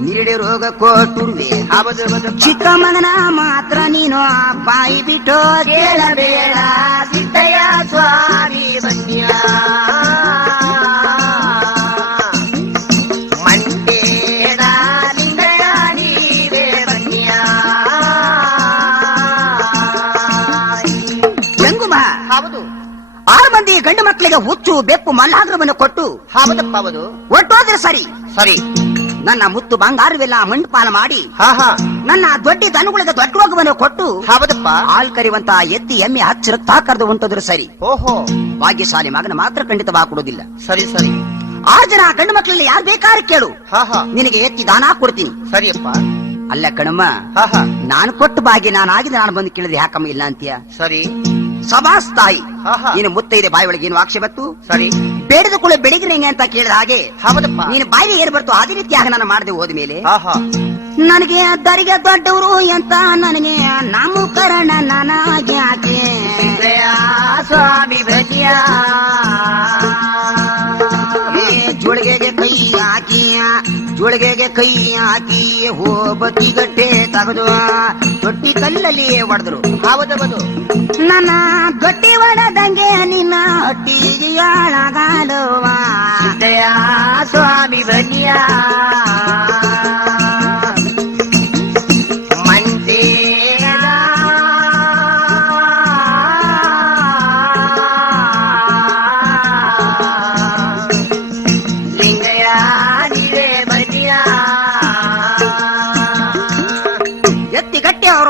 ನಿರಡೆ ರೋಗ ಕೊಟ್ಟುರುವೆ. ಹೌದು. ಚಿಕ್ಕ ಮಗನ ಮಾತ್ರ ನೀನು ಬಾಯಿ ಬಿಟ್ಟು ಕೇಳಬೇಡ ಸಿದ್ದಯ್ಯ ಸ್ವಾಮಿ ಬನ್ನಿಯ. ಮಂಟೇದ ಲಿಂಗಯ್ಯ ನೀವೇ ಬನ್ನಿಯ. ಜಂಗುಮ, ಹೌದು. 6 ಮಂದಿ ಗಂಡು ಮಕ್ಕಳಿಗೆ ಹುಚ್ಚು ಬೆಪ್ಪು ಮಲ್ಲಾಗ್ರವನ್ನು ಕೊಟ್ಟು ಹೌದಪ್ಪ. ಹೌದು. ಒಟ್ಟೋದ್ರೆ ಸರಿ. ಸರಿ. ನನ್ನ ಮುತ್ತು ಬಂಗಾರವೆಲ್ಲ ಮಂಟಪಾಲ ಮಾಡಿ, ಹಾ ಹಾ. ನನ್ನ ದೊಡ್ಡ ದನಗಳಿಗೆ ದೊಡ್ಡ ರೋಗವನ್ನು ಕೊಟ್ಟು, ಹೌದಪ್ಪ. ಹಾಲ್ ಕರಿಯುವಂತ ಎತ್ತಿ ಎಮ್ಮೆ ಹಚ್ಚರ ತಾಕರ್ದು ಹೊಂಟೋದ್ರೆ ಸರಿ. ಓಹೋ. ಭಾಗ್ಯಶಾಲಿ ಮಗನ ಮಾತ್ರ ಖಂಡಿತವಾಗಿ ಕೊಡೋದಿಲ್ಲ. ಸರಿ ಸರಿ. 6 ಜನ ಗಂಡು ಮಕ್ಕಳಲ್ಲಿ ಯಾರು ಬೇಕಾದ್ರೆ ಕೇಳು, ಹಾ ಹಾ. ನಿನಗೆ ಎತ್ತಿ ದಾನ ಕೊಡ್ತೀನಿ. ಸರಿಯಪ್ಪ. ಅಲ್ಲ ಕಣಮ್ಮ, ಹಾ ಹಾ. ನಾನು ಕೊಟ್ಟ ಭಾಗ್ಯ ನಾನಾಗಿದೆ, ನಾನು ಬಂದು ಕೇಳಿದ್ರೆ ಯಾಕಮ್ಮ ಇಲ್ಲ ಅಂತೀಯ? ಸರಿ. ಸಭಾಸ್ ತಾಯಿ, ಹಾ ಹಾ. ನೀನು ಮುತ್ತೈದೆ ಬಾಯಿ ಒಳಗೆ ಏನು ಆಕ್ಷೇಪತ್ತು? ಸರಿ. ಬೇಡದ ಕೂಡ ಬೆಳಗಿರಂಗೆ ಅಂತ ಕೇಳಿದ ಹಾಗೆ ಹೌದಪ್ಪ. ನೀನು ಬಾಯಿಗೆ ಏರ್ ಬರ್ತು ಅದೇ ರೀತಿಯಾಗಿ ನಾನು ಮಾಡದೆ ಹೋದ್ಮೇಲೆ ಆಹಾ ನನಗೆ ದರಿಗೆ ದೊಡ್ಡವರು ಅಂತ ನನಗೆ ನಾಮಕರಣ ನನಗೆ ಯಾಕೆ ಸಿದ್ದಯ್ಯ ಸ್ವಾಮಿ ಬನ್ನಿಯ ಜೋಳಿಗೆಗೆ ಕೈ ಹಾಕಿ ಜೋಳಿಗೆಗೆ ಕೈ ಹಾಕಿ ಹೋಬತ್ತಿ ಗಟ್ಟೆ ತೆಗೆದು ತೊಟ್ಟಿ ಕಲ್ಲಲ್ಲಿ ಹೊಡೆದ್ರು. ಹೌದವದು. ನನ್ನ ಗಟ್ಟಿ ಹೊಡೆದಂಗೆ ನಿನ್ನ ಹಟ್ಟಿಗೆ ಹಾಳಾಗಲವ ಸಿದ್ದಯ್ಯ ಸ್ವಾಮಿ ಬನ್ನಿಯ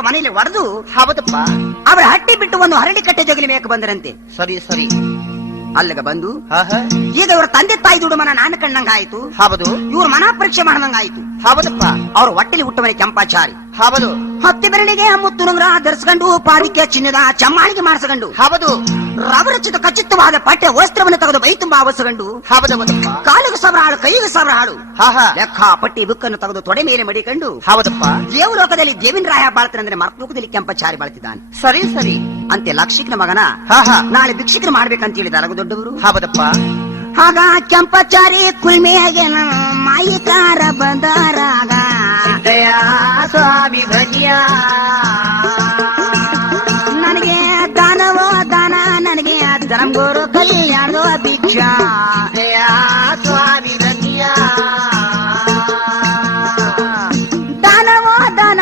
ಮನೇಲಿ ಹೊಡೆದು ಹೌದಪ್ಪ. ಅವರ ಹಟ್ಟಿ ಬಿಟ್ಟು ಒಂದು ಹರಳಿ ಕಟ್ಟೆ ಜಗಲಿ ಮೇಕ ಬಂದರಂತೆ. ಸರಿ ಸರಿ. ಅಲ್ಲಿಗೆ ಬಂದು ಆಹಾ ಈಗ ಇವ್ರ ತಂದೆ ತಾಯಿ ದುಡುಮನ ನಾನು ಕಂಡಂಗಾಯ್ತು. ಹೌದು. ಇವ್ರ ಮನ ಪರೀಕ್ಷೆ ಮಾಡದಂಗಾಯ್ತು. ಹೌದಪ್ಪ. ಅವ್ರ ಹೊಟ್ಟೆಲಿ ಹುಟ್ಟವನೇ ಕೆಂಪಾಚಾರಿ. ಹೌದು. ಹತ್ತಿ ಬೆರಳಿಗೆ ಮುತ್ತು ನುಂಗ್ರ ಧರಿಸ್ಕೊಂಡು ಪಾದಿಕೆ ಚಿನ್ನದ ಚಮ್ಮಾಳಿಗೆ ಮಾಡಿಸ್ಕೊಂಡು ಹೌದು. ರವರಚಿತ ಖಚಿತವಾದ ಪಠ್ಯ ವಸ್ತ್ರವನ್ನು ತೆಗೆದು ಬೈ ತುಂಬಾ ಅವಸಗೊಂಡು ಹೌದವದಪ್ಪ. ಕಾಲಿಗೆ ಸಾವಿರ ಹಾಳು ಕೈಗೆ ಸಾವಿರ ಹಾಳು ಆಹಾ ಲೆಕ್ಕ ಪಟ್ಟಿ ಬುಕ್ಕನ್ನು ತೆಗೆದು ತೊಡೆ ಮೇಲೆ ಮಡಿಕೊಂಡು ಹೌದಪ್ಪ. ದೇವಲೋಕದಲ್ಲಿ ದೇವಿನ ರಾಯ ಬಾಳ್ತಾನಂದ್ರೆ ಮರ್ಲೋಕದಲ್ಲಿ ಕೆಂಪಚಾರಿ ಬಾಳ್ತಿದ್ದಾನೆ. ಸರಿ ಸರಿ. ಅಂತೆ ಲಕ್ಷಿಕನ ಮಗನ ಆಹಾ ನಾಳೆ ಭಿಕ್ಷಿಕರು ಮಾಡ್ಬೇಕಂತ ಹೇಳಿದ ಅಲಗು ದೊಡ್ಡವರು. ಹೌದಪ್ಪ. ಆಗ ಕೆಂಪಚಾರಿ ಕುಲ್ಮೆಯಾಗೆ ಮಾಯಿಕಾರ ಬಂದರಾಗ ಸಿದ್ದಯ್ಯ ಸ್ವಾಮಿ ಬನ್ನಿಯ ನನಗೆ ದಾನವೋ ದಾನ ನನಗೆ ಧನಂಗೋರು ಕಲ್ಯಾಣದ ಭಿಕ್ಷಾ ಸಿದ್ದಯ್ಯ ಸ್ವಾಮಿ ಬನ್ನಿಯ ದಾನವೋ ದಾನ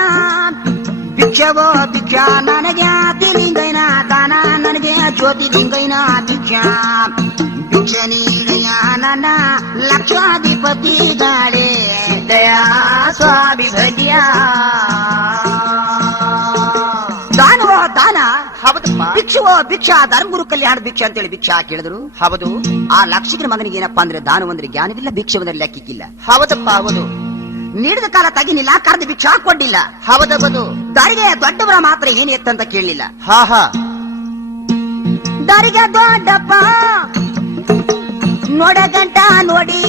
ಭಿಕ್ಷವೋ ಭಿಕ್ಷಾ ನನಗೆ ಲಿಂಗೈನ ದಾನ ನನಗೆ ಜ್ಯೋತಿ ಲಿಂಗೈನ ಭಿಕ್ಷಾ ಭಿಕ್ಷ ನೀಡಯ್ಯ ನನ್ನ ಲಕ್ಷಾಧಿಪತಿ ಗಾಳೆ ಸಿದ್ದಯ್ಯ ಸ್ವಾಮಿ ಬನ್ನಿಯ ದಾನವೋ ದಾನ ಹೌದಪ್ಪ. ಭಿಕ್ಷುವೋ ಭಿಕ್ಷಾ ಧರ್ಮಗುರು ಕಲ್ಯಾಣ ಭಿಕ್ಷಾ ಅಂತೇಳಿ ಭಿಕ್ಷಾ ಕೇಳಿದ್ರು. ಹೌದು. ಆ ಲಕ್ಷಿಕನ ಮಗನಿಗೆ ಏನಪ್ಪಾ ಅಂದ್ರೆ ದಾನವಂದ್ರೆ ಜ್ಞಾನವಿಲ್ಲ ಭಿಕ್ಷವಂದ್ರೆ ಲೆಕ್ಕಿಕ್ಕಿಲ್ಲ. ಹೌದಪ್ಪ. ಹೌದು. ನೀಡಿದ ಕಾಲ ತಗಿನಿಲ್ಲ ಕರೆದು ಭಿಕ್ಷಾ ಕೊಡ್ಲಿಲ್ಲ. ಹೌದವದು. ದಾರಿಗೆ ದೊಡ್ಡವರ ಮಾತ್ರ ಏನ್ ಎತ್ತಂತ ಕೇಳಲಿಲ್ಲ. ಹಾ ಹಾ ದಾರಿಗೆ ದೊಡ್ಡಪ್ಪ ನೋಡಗಂಟ ನೋಡಿ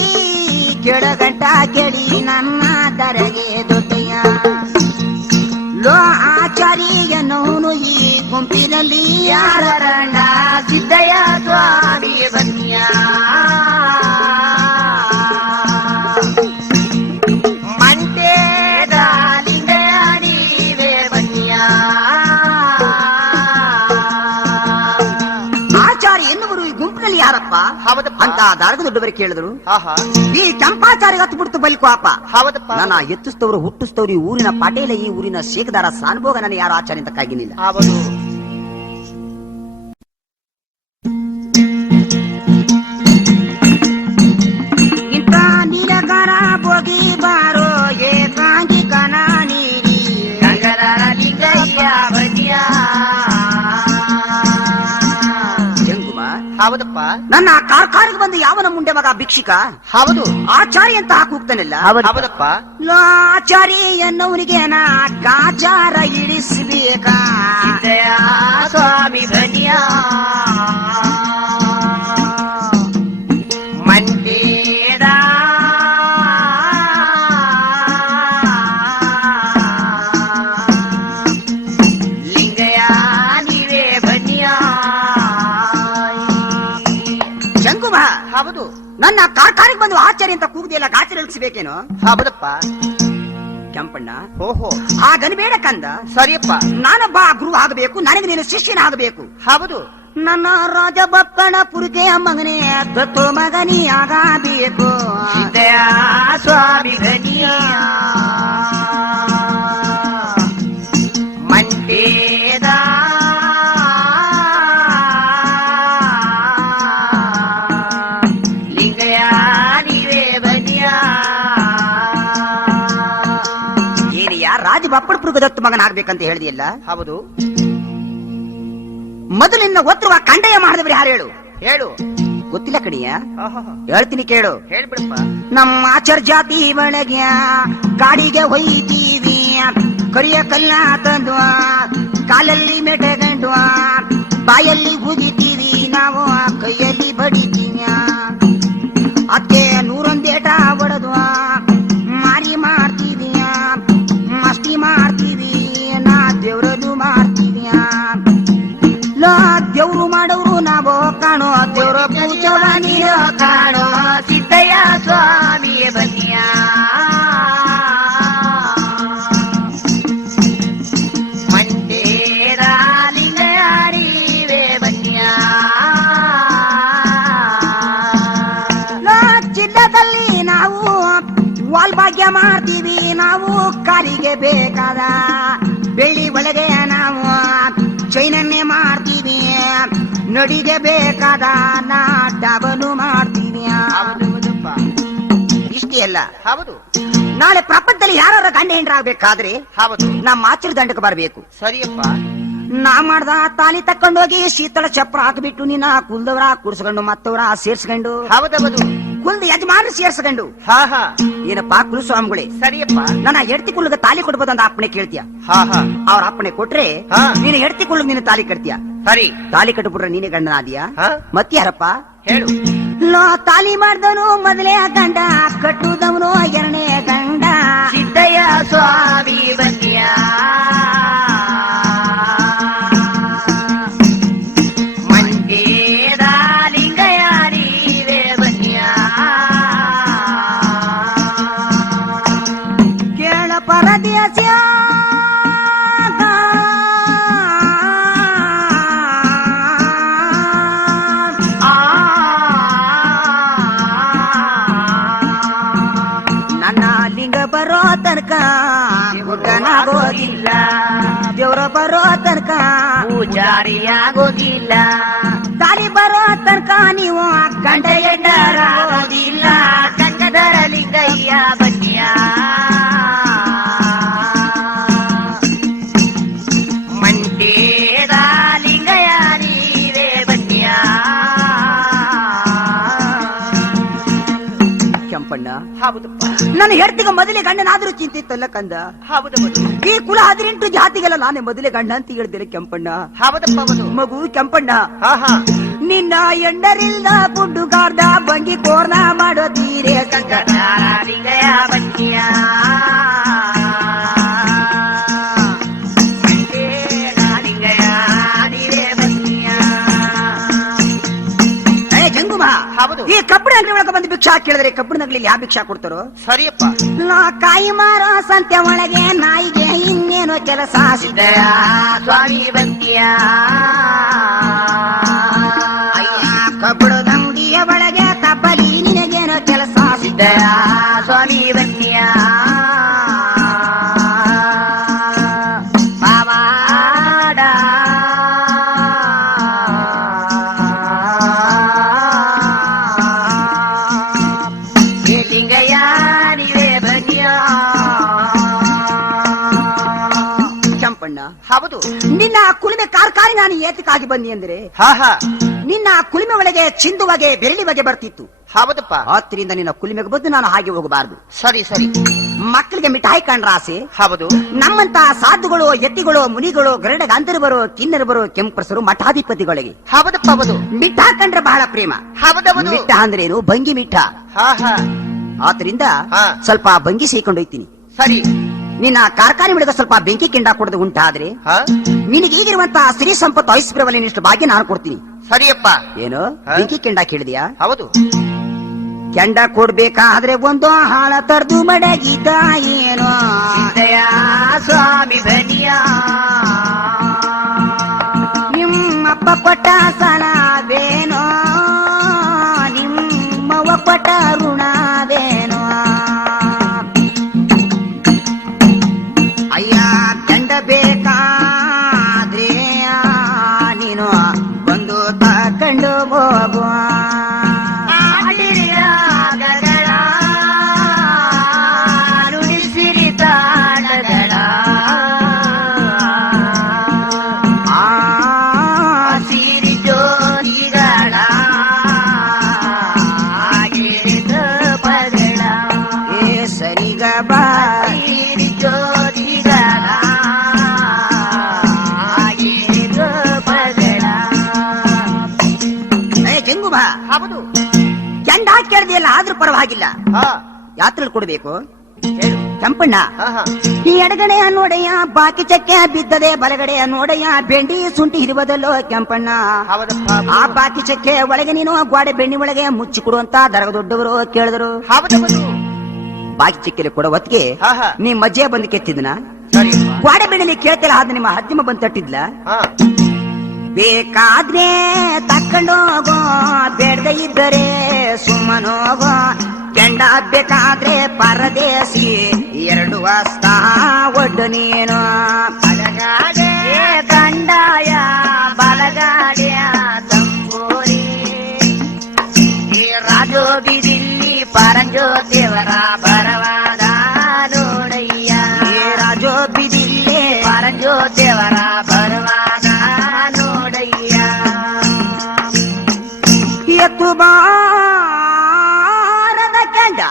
ಕೆಳಗಂಟ ಕೇಳಿ ನನ್ನ ದರಗೆ ದೊಡ್ಡಯ್ಯ ಲೋ ಆಚಾರ್ಯನವನು ಈ ಗುಂಪಿನಲ್ಲಿ ಯಾರಣ್ಣ ಸಿದ್ದಯ್ಯ ಸ್ವಾಮಿ ಬನ್ನಿಯ ಮಂಟೇದ ಲಿಂಗಯ್ಯ ನೀವೇ ಬನ್ನಿಯ ಆಚಾರ್ಯ ಎನ್ನುವರು ಈ ಗುಂಪಿನಲ್ಲಿ ಯಾರಪ್ಪ ಹೌದಪ್ಪ. ಅಂತ ದಾರದ ದೊಡ್ಡವರು ಕೇಳಿದ್ರು. ಆಹಾ ಈ ಕೆಂಪಾಚಾರಿಗೆ ಹತ್ತು ಬಿಡ್ತು ಬಲಿಕು ಅಪ್ಪ ಹೌದಪ್ಪ. ನನ್ನ ಎತ್ತಿಸ್ತವ್ರು ಹುಟ್ಟಿಸ್ತವ್ರು ಈ ಊರಿನ ಪಾಟೇಲ ಈ ಊರಿನ ಶೇಖದಾರ ಸಾನ್ಭೋಗ ನನ್ನ ಯಾರು ಆಚಾರ್ಯ ಅಂತ ಕಾಗಿನಿಲ್ಲ. ಹೌದು. ಇಂಥ ನೀಲಗಾರ ಬೋಗಿ ಬಾರೋ ಏಕಾಂಗಿ ಕನ ನೀರಿ ಗಂಗರ ಲಿಂಗಯ್ಯ ಬನ್ನಿಯ ಜಂಗುಮ ಹೌದಪ್ಪ. ನನ್ನ ಕಾರ್ಕಾರಿಗೆ ಬಂದು ಯಾವನ ಮುಂಡೆ ಮಗ ಭಿಕ್ಷಿಕ ಹೌದು. ಆಚಾರ್ಯ ಅಂತ ಹಾಕುತ್ತಾನಿಲ್ಲ. ಹೌದಪ್ಪ. ಆಚಾರ್ಯ ಎನ್ನುವನಿಗೆ ನಾ ಗಾಚಾರ ಇಳಿಸಬೇಕಾ ಸಿದ್ದಯ್ಯ ಸ್ವಾಮಿ ಬನ್ನಿಯ ಮಂಟೇದ ಲಿಂಗಯ್ಯ ನೀವೇ ಬನ್ನಿಯ ಜಂಗುಮ ಹೌದು. ನನ್ನ ಕಾರ್ಕಾರಿಗೆ ಬಂದು ಆಚಾರ್ಯ ಅಂತ ಕೂಗುದಿಲ್ಲ ಗಾಚಾರ ಇಳಿಸಬೇಕೇನೋ. ಹೌದಪ್ಪ. ಕೆಂಪಣ್ಣ ಓಹೋ ಹಾಗನ್ಬೇಡ ಕಂದ. ಸರಿಯಪ್ಪ. ನಾನೊಬ್ಬ ಗುರು ಆಗಬೇಕು ನನಗೆ ನೀನು ಶಿಷ್ಯನಾಗಬೇಕು. ಹೌದು. ನನ್ನ ರಾಜ ಬಕ್ಕಣ ಪುರುಗೆಯ ಮಗನೇ ದತ್ತು ಮಗನಿ ಆಗಬೇಕು. ಸಿದ್ದಯ್ಯ ಸ್ವಾಮಿ ಬನ್ನಿಯ ಮಂಟೇದ ಲಿಂಗಯ್ಯ ನೀವೇ ಬನ್ನಿಯ ಏನಿಯ ರಾಜ ಬಪ್ಪಣ ಪುರುಗ ದತ್ತು ಮಗನಾಗ್ಬೇಕಂತ ಹೇಳಿದೆಯಲ್ಲ. ಹೌದು. ಮೊದಲಿನ ಒತ್ತರುವ ಕಂಡಯ ಮಾಡಿದವ್ರು ಯಾರು ಹೇಳು. ಹೇಳು. ಗೊತ್ತಿಲ್ಲ ಕಣಿಯ ಆಹಾ ಹೇಳ್ತೀನಿ ಕೇಳು. ಹೇಳ್ಬಿಡಪ್ಪ. ನಮ್ಮ ಆಚಾರ ಜಾತಿ ಒಳಗೆ ಗಾಡಿಗೆ ಹೊಯ್ತೀವಿ ಕರಿಯ ಕಲ್ಲ ತಂದು ಕಾಲಲ್ಲಿ ಮೆಟಗಂಡು ಬಾಯಲ್ಲಿ ಉಗಿತೀವಿ ನಾವು ಕೈಯಲ್ಲಿ ಬಡಿತೀವಿ ಪ್ರಪಂಚವ ನೀನು ಕಾಣೋ ಸಿದ್ದಯ್ಯ ಸ್ವಾಮಿಯೇ ಬನ್ನಿಯ ಮಂಡೇದ ಲಿಂಗಯಾರಿವೆ ಬನ್ನಿಯ ಚಿನ್ನದಲ್ಲಿ ನಾವು ವಾಲ್ಭಾಗ್ಯ ಮಾಡ್ತೀವಿ ನಾವು ಕಾಲಿಗೆ ಬೇಕಾದ ಬೆಳ್ಳಿ ಒಳಗೆ ನಾವು ಚೈನನ್ನೇ ಮಾಡ್ತೀವಿ ನಡಿಗೆ ಬೇಕಾದ ನಾಟವನ್ನು ಮಾಡ್ತೀವಿ ಹೌದಪ್ಪ ಇಷ್ಟೇ ಅಲ್ಲ ಹೌದು ನಾಳೆ ಪ್ರಪಂಚದಲ್ಲಿ ಯಾರ ಗಂಡ ಹೆಂಡ್ರಾಗ್ಬೇಕಾದ್ರೆ ಹೌದು ನಮ್ಮ ಆಚರಣೆ ದಂಡಕ್ಕೆ ಬರಬೇಕು ಸರಿಯಪ್ಪ ನಾ ಮಾಡ್ದ ತಾಲಿ ತಕ್ಕೊಂಡೋಗಿ ಶೀತಳ ಚಪ್ರ ಹಾಕಿಬಿಟ್ಟು ನಿನ್ನ ಕುಲ್ದವ್ರ ಕುಡ್ಸ್ಕೊಂಡು ಮತ್ತವ್ರ ಸೇರ್ಸ್ಕೊಂಡು ಹೌದೌದು ಕುಲ್ದ ಯಜಮಾನ ಸೇರ್ಸ್ಕೊಂಡು ಹಾ ಹಾ ಏನಪ್ಪಾ ಕುಲಸ್ವಾಮಿಗಳೇ ಸರಿಯಪ್ಪ ನನ್ನ ಹೆಡ್ತಿ ಕುಲ್ಗ ತಾಲಿ ಕೊಡ್ಬೋದಂತ ಅಪ್ಪಣೆ ಕೇಳ್ತೀಯ ಹಾ ಹಾ ಅವ್ರ ಅಪ್ಪಣೆ ಕೊಟ್ರೆ ಹಾ. ನೀನು ಹೆಡ್ತಿ ಕುಲ್ಗ ನೀನು ತಾಲಿ ಕಟ್ತೀಯ ಸರಿ ತಾಲಿ ಕಟ್ಬಿಟ್ರೆ ನೀನೇ ಗಂಡನಾದಿಯಾ ಹಾ ಮತ್ತೆ ಯಾರಪ್ಪ ಹೇಳು ಲೋ ತಾಲಿ ಮಾಡ್ದವನು ಮೊದಲೇ ಗಂಡ ಕಟ್ಟುದವನು ಎರಡನೇ ಗಂಡ ಸಿದ್ದಯ್ಯ ಸ್ವಾಮಿ ಬನ್ನಿಯ ಮಂಡೇದ ಲಿಂಗಯಾರಿವೆ ಬನ್ನಿಯ ಕೇಳ ಪರದೇಶ ನನ್ನ ಲಿಂಗ ಬರೋ ತನಕ ಮುದ್ದನಾಗೋದಿಲ್ಲ ದೇವ್ರ ಬರೋ ತನಕ ಪೂಜಾರಿಯಾಗೋದಿಲ್ಲ ತಾಲಿ ಬರೋ ತನಕ ನೀವು ಗಂಡ ಗಂಡರಾಗೋದಿಲ್ಲ ಗಂಗಧರ ಲಿಂಗಯ್ಯ ಬನ್ನಿಯ ಮಂಡೇದ ಲಿಂಗಯಾರಿವೆ ಬನ್ನಿಯ ಕೆಂಪಣ್ಣ ಹೌದಪ್ಪ ನನ್ನ ಹೆಡ್ತಿಗೆ ಮೊದಲೇ ಗಂಡನಾದ್ರೂ ಚಿಂತಿತ್ತಲ್ಲ ಕಂದ ಹೌದೌದು ಈ ಕುಲ 18 ಜಾತಿಗೆಲ್ಲ ನಾನೇ ಮೊದಲೇ ಗಂಡ ಅಂತ ಹೇಳಿದ್ದೇನೆ ಕೆಂಪಣ್ಣ ಹೌದಪ್ಪ ಹೌದು ಮಗು ಕೆಂಪಣ್ಣ ಹಾ ಹಾ ನಿನ್ನ ಎಂಡರಿಲ್ದ ಬುಡ್ಡುಗಾರ್ದ ಬಂಗಿ ಕೋರ್ನ ಮಾಡೋದೀರೇ ಗಂಗಧರ ಲಿಂಗಯ್ಯ ಬನ್ನಿಯ ಮಂಡೇದ ಲಿಂಗಯಾರಿವೆ ಬನ್ನಿಯ ಏ ಜಂಗುಮ ಹೌದು ಈ ಕಬ್ಬಣ ಅಂಗಡಿ ಒಳಗೆ ಬಂದು ಭಿಕ್ಷಾ ಕೇಳಿದ್ರೆ ಕಬ್ಬಣ ಅಂಗಡಿಯಲ್ಲಿ ಯಾವ ಭಿಕ್ಷಾ ಕೊಡ್ತಾರೋ ಸರಿಯಪ್ಪ ನಾ ಕಾಯಿ ಮಾರೋ ಸಂತೆ ಒಳಗೆ ನಾಯಿಗೆ ಇನ್ನೇನೋ ಕೆಲಸ ಸಿದ್ದಯ್ಯ ಸ್ವಾಮಿ ಬನ್ನಿಯ ಕಬ್ಬಣದ ಅಂಗಡಿಯ ಒಳಗೆ ತಪ್ಪಲಿ ನಿನಗೇನೋ ಕೆಲಸ ಸಿದ್ದಯ್ಯ ಸ್ವಾಮಿ ಬನ್ನಿಯ ಪಾವಾಡ ಲಿಂಗಯ್ಯನಿವೆ ಬನ್ನಿಯ ಕೆಂಪಣ್ಣ ಹೌದು ನಿನ್ನ ಕುಲಿಮೆ ಕಾರ್ಕಾರಿ ನಾನು ಏತಕ್ಕಾಗಿ ಬನ್ನಿ ಅಂದ್ರೆ ಹಾ ಹಾ ನಿನ್ನ ಕುಲಿಮೆ ಒಳಗೆ ಚಿಂದುವಗೆ ಬೆರಳಿ ಬಗೆ ಬರ್ತಿತ್ತು ಹೌದಪ್ಪ ಆದ್ರಿಂದ ನಿನ್ನ ಕುಲಿಮೆಗೆ ಬಂದು ನಾನು ಹಾಗೆ ಹೋಗಬಾರದು ಸರಿ ಸರಿ ಮಕ್ಕಳಿಗೆ ಮಿಠಾಯಿ ಕಂಡ್ರ ಆಸೆ ಹೌದು ನಮ್ಮಂತ ಸಾಧುಗಳು ಯತಿಗಳು ಮುನಿಗಳು ಗರಡ ಗಂಧರ್ವರು ಕಿನ್ನರವರು ಕೆಂಪರಸರು ಮಠಾಧಿಪತಿಗಳಿಗೆ ಹೌದಪ್ಪ ಹೌದು ಮಿಠ ಕಂಡ್ರೆ ಬಹಳ ಪ್ರೇಮ ಹೌದೌದು ಮಿಠ ಅಂದ್ರೇನು ಭಂಗಿ ಮಿಠ ಹಾ ಹಾ ಆದ್ರಿಂದ ಹಾ. ಸ್ವಲ್ಪ ಭಂಗಿ ಸೇಕೊಂಡೊಯ್ತೀನಿ ಸರಿ ನಿನ್ನ ಕಾರ್ಖಾನೆ ಒಳಗೆ ಸ್ವಲ್ಪ ಬೆಂಕಿ ಕೆಂಡ ಕೊಡದು ಉಂಟಾದ್ರೆ ಹಾ ನಿನಗೆ ಈಗಿರುವಂತಹ ಸಿರಿ ಸಂಪತ್ತು ಐಶ್ವರ್ಯವನ್ನಿಷ್ಟು ಭಾಗ್ಯ ನಾನು ಕೊಡ್ತೀನಿ ಸರಿಯಪ್ಪ ಏನು ಹಾ? ಬೆಂಕಿ ಕೆಂಡ ಕೇಳಿದ್ಯಾ ಹೌದು ಕೆಂಡ ಕೊಡ್ಬೇಕಾದ್ರೆ ಒಂದು ಹಾಳ ತರ್ದು ಮಡಗಿದ್ದ ಏನೋ ಸಿದ್ದಯ್ಯ ಸ್ವಾಮಿ ಬನ್ನಿಯ ನಿಮ್ಮಪ್ಪ ಕೊಟ್ಟ ಸಲವೇನೋ ನಿಮ್ಮವ್ವ ಕೊಟ್ಟ ಋಣವೇನೋ ಅಯ್ಯ ಕೆಂಡ ಬೇಕಾದ್ರೆ ನೀನು ಬಂದು ತಕೊಂಡು ಹೋಗುವ ಆಡಿರಿಯಾಗಗಳ ನುಡಿಸಿರಿ ತಾಳಗಳ ಆ ಸಿರಿ ಜೋಡಿಗಳ ಆಗಿರಿದ ಪಗಳ ಏ ಸರಿಗ ಬಾ ಸಿರಿ ಜೋಡಿಗಳ ಆಗಿರಿದ ಪಗಳ ಏ ಜಂಗುಬ ಹೌದು ಕೆಂಡ ಕೇಳ್ದಿಯಲ್ಲ ಆದ್ರೂ ಪರವಾಗಿಲ್ಲ ಹಾ ಯಾತ್ರೆ ಕೊಡ್ಬೇಕು ಹೇಳು. ಕೆಂಪಣ್ಣ ಆಹಾ. ಈ ಎಡಗಡೆಯ ನೋಡೆಯ ಬಾಕಿ ಚಕ್ಕೆ ಬಿದ್ದದೆ, ಬಲಗಡೆಯ ನೋಡೆಯ ಬೆಂಡಿ ಶುಂಠಿ ಇರುವುದಲ್ಲೋ ಕೆಂಪಣ್ಣ. ಹೌದಪ್ಪ ಆ ಬಾಕಿ ಚಕ್ಕೆ ಒಳಗೆ ನೀನು ಗೋಡೆ ಬೆಣ್ಣಿ ಒಳಗೆ ಮುಚ್ಚಿ ಕೊಡು ಅಂತ ದರಗ ದೊಡ್ಡವರು ಕೇಳಿದ್ರು. ಹೌದೌದು. ಬಾಕಿ ಚಕ್ಕೆಲಿ ಕೊಡೋ ಹೊತ್ತಿಗೆ ಆಹಾ. ನೀ ಮಜ್ಜೆ ಬಂದು ಕೆತ್ತಿದ್ನ. ಸರಿಯಪ್ಪ. ಗೋಡೆ ಬೆಣ್ಣಲಿ ಕೇಳ್ತಿಲ್ಲ, ಆದ ನಿಮ್ಮ ಹದ್ದಿಮ ಬಂದು ತಟ್ಟಿದ್ಲ. ಹಾ. ಬೇಕಾದ್ರೆ ತಕ್ಕಂಡೋಗೋ, ಬೇಡದೆ ಇದ್ದರೆ ಸುಮ್ಮನೋಗೋ, ಕೆಂಡ ಬೇಕಾದ್ರೆ ಪರದೇಸಿ, 2 ವಸ್ತ ಒಡ್ಡು ನೀನು. ಬಲಗಾಡೆ ಗಂಡಾಯ ಬಲಗಾಡೆಯ ತಂಬೂರಿ ಈ ರಾಜೋ ಬಿದಿಲ್ಲಿ ಪರಂಜೋ ದೇವರ ಬರವಾದ ನೋಡಯ್ಯ. ಈ ರಾಜೋ ಬಿದಿಲ್ಲೇ ಪರಂಜೋ ದೇವರ ಬರವಾದ ನೋಡಯ್ಯ. ಎತ್ತು ಬಾರದ ಕೆಂಡ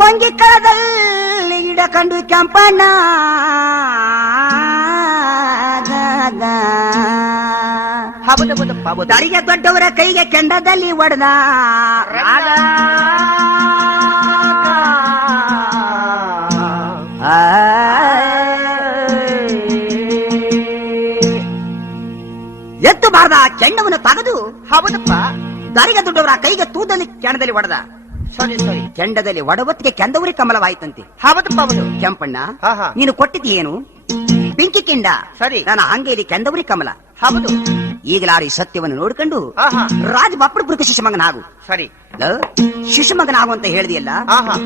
ಕೊಂಗಿ ಕಳದಲ್ಲಿ ಇಡಕಂಡು ಕೆಂಪಣ್ಣ. ಹೌದೌದಪ್ಪ ಹೌದು. ದಾರಿಗೆ ದೊಡ್ಡವರ ಕೈಗೆ ಕೆಂಡದಲ್ಲಿ ಒಡೆದ. ಎತ್ತು ಬಾರದ ಕೆಂಡವನ್ನು ತೆಗೆದು ಹೌದಪ್ಪ. ದಾರಿಗೆ ದೊಡ್ಡವರ ಕೈಗೆ ತೂದಲ್ಲಿ ಕೆಂಡದಲ್ಲಿ ಒಡೆದ. ಸರಿ ಸರಿ. ಕೆಂಡದಲ್ಲಿ ಒಡವತ್ತಿಗೆ ಕೆಂದವರಿ ಕಮಲವಾಯ್ತಂತೆ. ಹೌದಪ್ಪ ಹೌದು. ಕೆಂಪಣ್ಣ ಆಹಾ. ನೀನು ಕೊಟ್ಟಿದ್ದು ಏನು? ಬೆಂಕಿ ಕೆಂಡ. ಸರಿ. ನಾನು ಹಂಗೇಲಿ ಕೆಂದವರಿ ಕಮಲ. ಹೌದು. ಈಗಲಾರು ಈ ಸತ್ಯವನ್ನು ನೋಡ್ಕೊಂಡು ಆಹಾ. ರಾಜ ಬಪ್ಪಡು ಶಿಶುಮಗನಾಗು. ಸರಿ. ಶಿಶುಮಗನಾಗು ಅಂತ ಹೇಳಿದೆಯಲ್ಲ ಆಹಾ.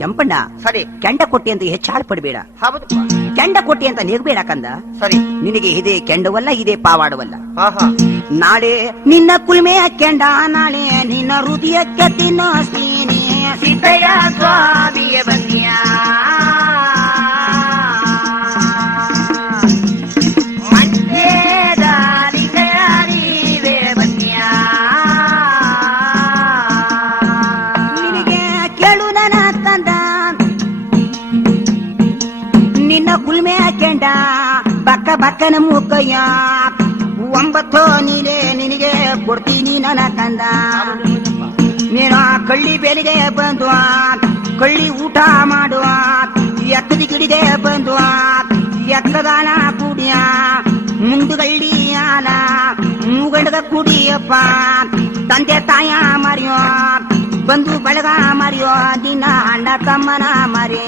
ಕೆಂಪಣ್ಣ. ಸರಿ. ಕೆಂಡ ಕೊಟ್ಟಿ ಅಂತ ಹೆಚ್ಚಾಳು ಪಡಬೇಡ. ಹೌದಪ್ಪ. ಕೆಂಡ ಕೊಟ್ಟಿ ಅಂತ ನೀಗಬೇಡ ಕಂದ. ಸರಿ. ನಿನಗೆ ಇದೇ ಕೆಂಡವಲ್ಲ, ಇದೇ ಪಾವಾಡವಲ್ಲ. ಆಹಾ. ನಾಳೆ ನಿನ್ನ ಕುಲ್ಮೆಯ ಕೆಂಡ, ನಾಳೆ ನಿನ್ನ ಹೃದಯಕ್ಕೆ ತಿನ್ನಿಸ್ತೀನಿ. ಸಿದ್ದಯ್ಯ ಸ್ವಾಮಿಯ ಬನ್ನಿಯ ಮಂಡ್ಯದ ಲಿಂಗಯ್ಯ ನೀವೇ ಬನ್ನಿಯ. ನಿನಗೆ ಕೇಳು ನನ್ನ ತಂದ, ನಿನ್ನ ಕುಲ್ಮೆಯ ಕೆಂಡ ಬಕ್ಕ ಬಕ್ಕನ ಮೂಕಯ್ಯ 9 ನೀನೇ ನಿನಗೆ ಕೊಡ್ತೀನಿ ನನ್ನ ಕಂದ. ನೀನು ಕಳ್ಳಿ ಬೇಲಿಗೆ ಬಂದು ಕಳ್ಳಿ ಊಟ ಮಾಡುವ, ಎಕ್ಕದ ಗಿಡಿಗೆ ಬಂದು ಎಕ್ಕದಾನ ಕುಡಿಯ, ಮುಂದುಗಳ್ಳಿ ಆಲ ಮೂಗಂಡಗ ಕುಡಿಯಪ್ಪ, ತಂದೆ ತಾಯ ಮರಿಯೋ, ಬಂಧು ಬಳಗ ಮರಿಯೋ, ನಿನ್ನ ಅಣ್ಣ ತಮ್ಮನ ಮರಿ.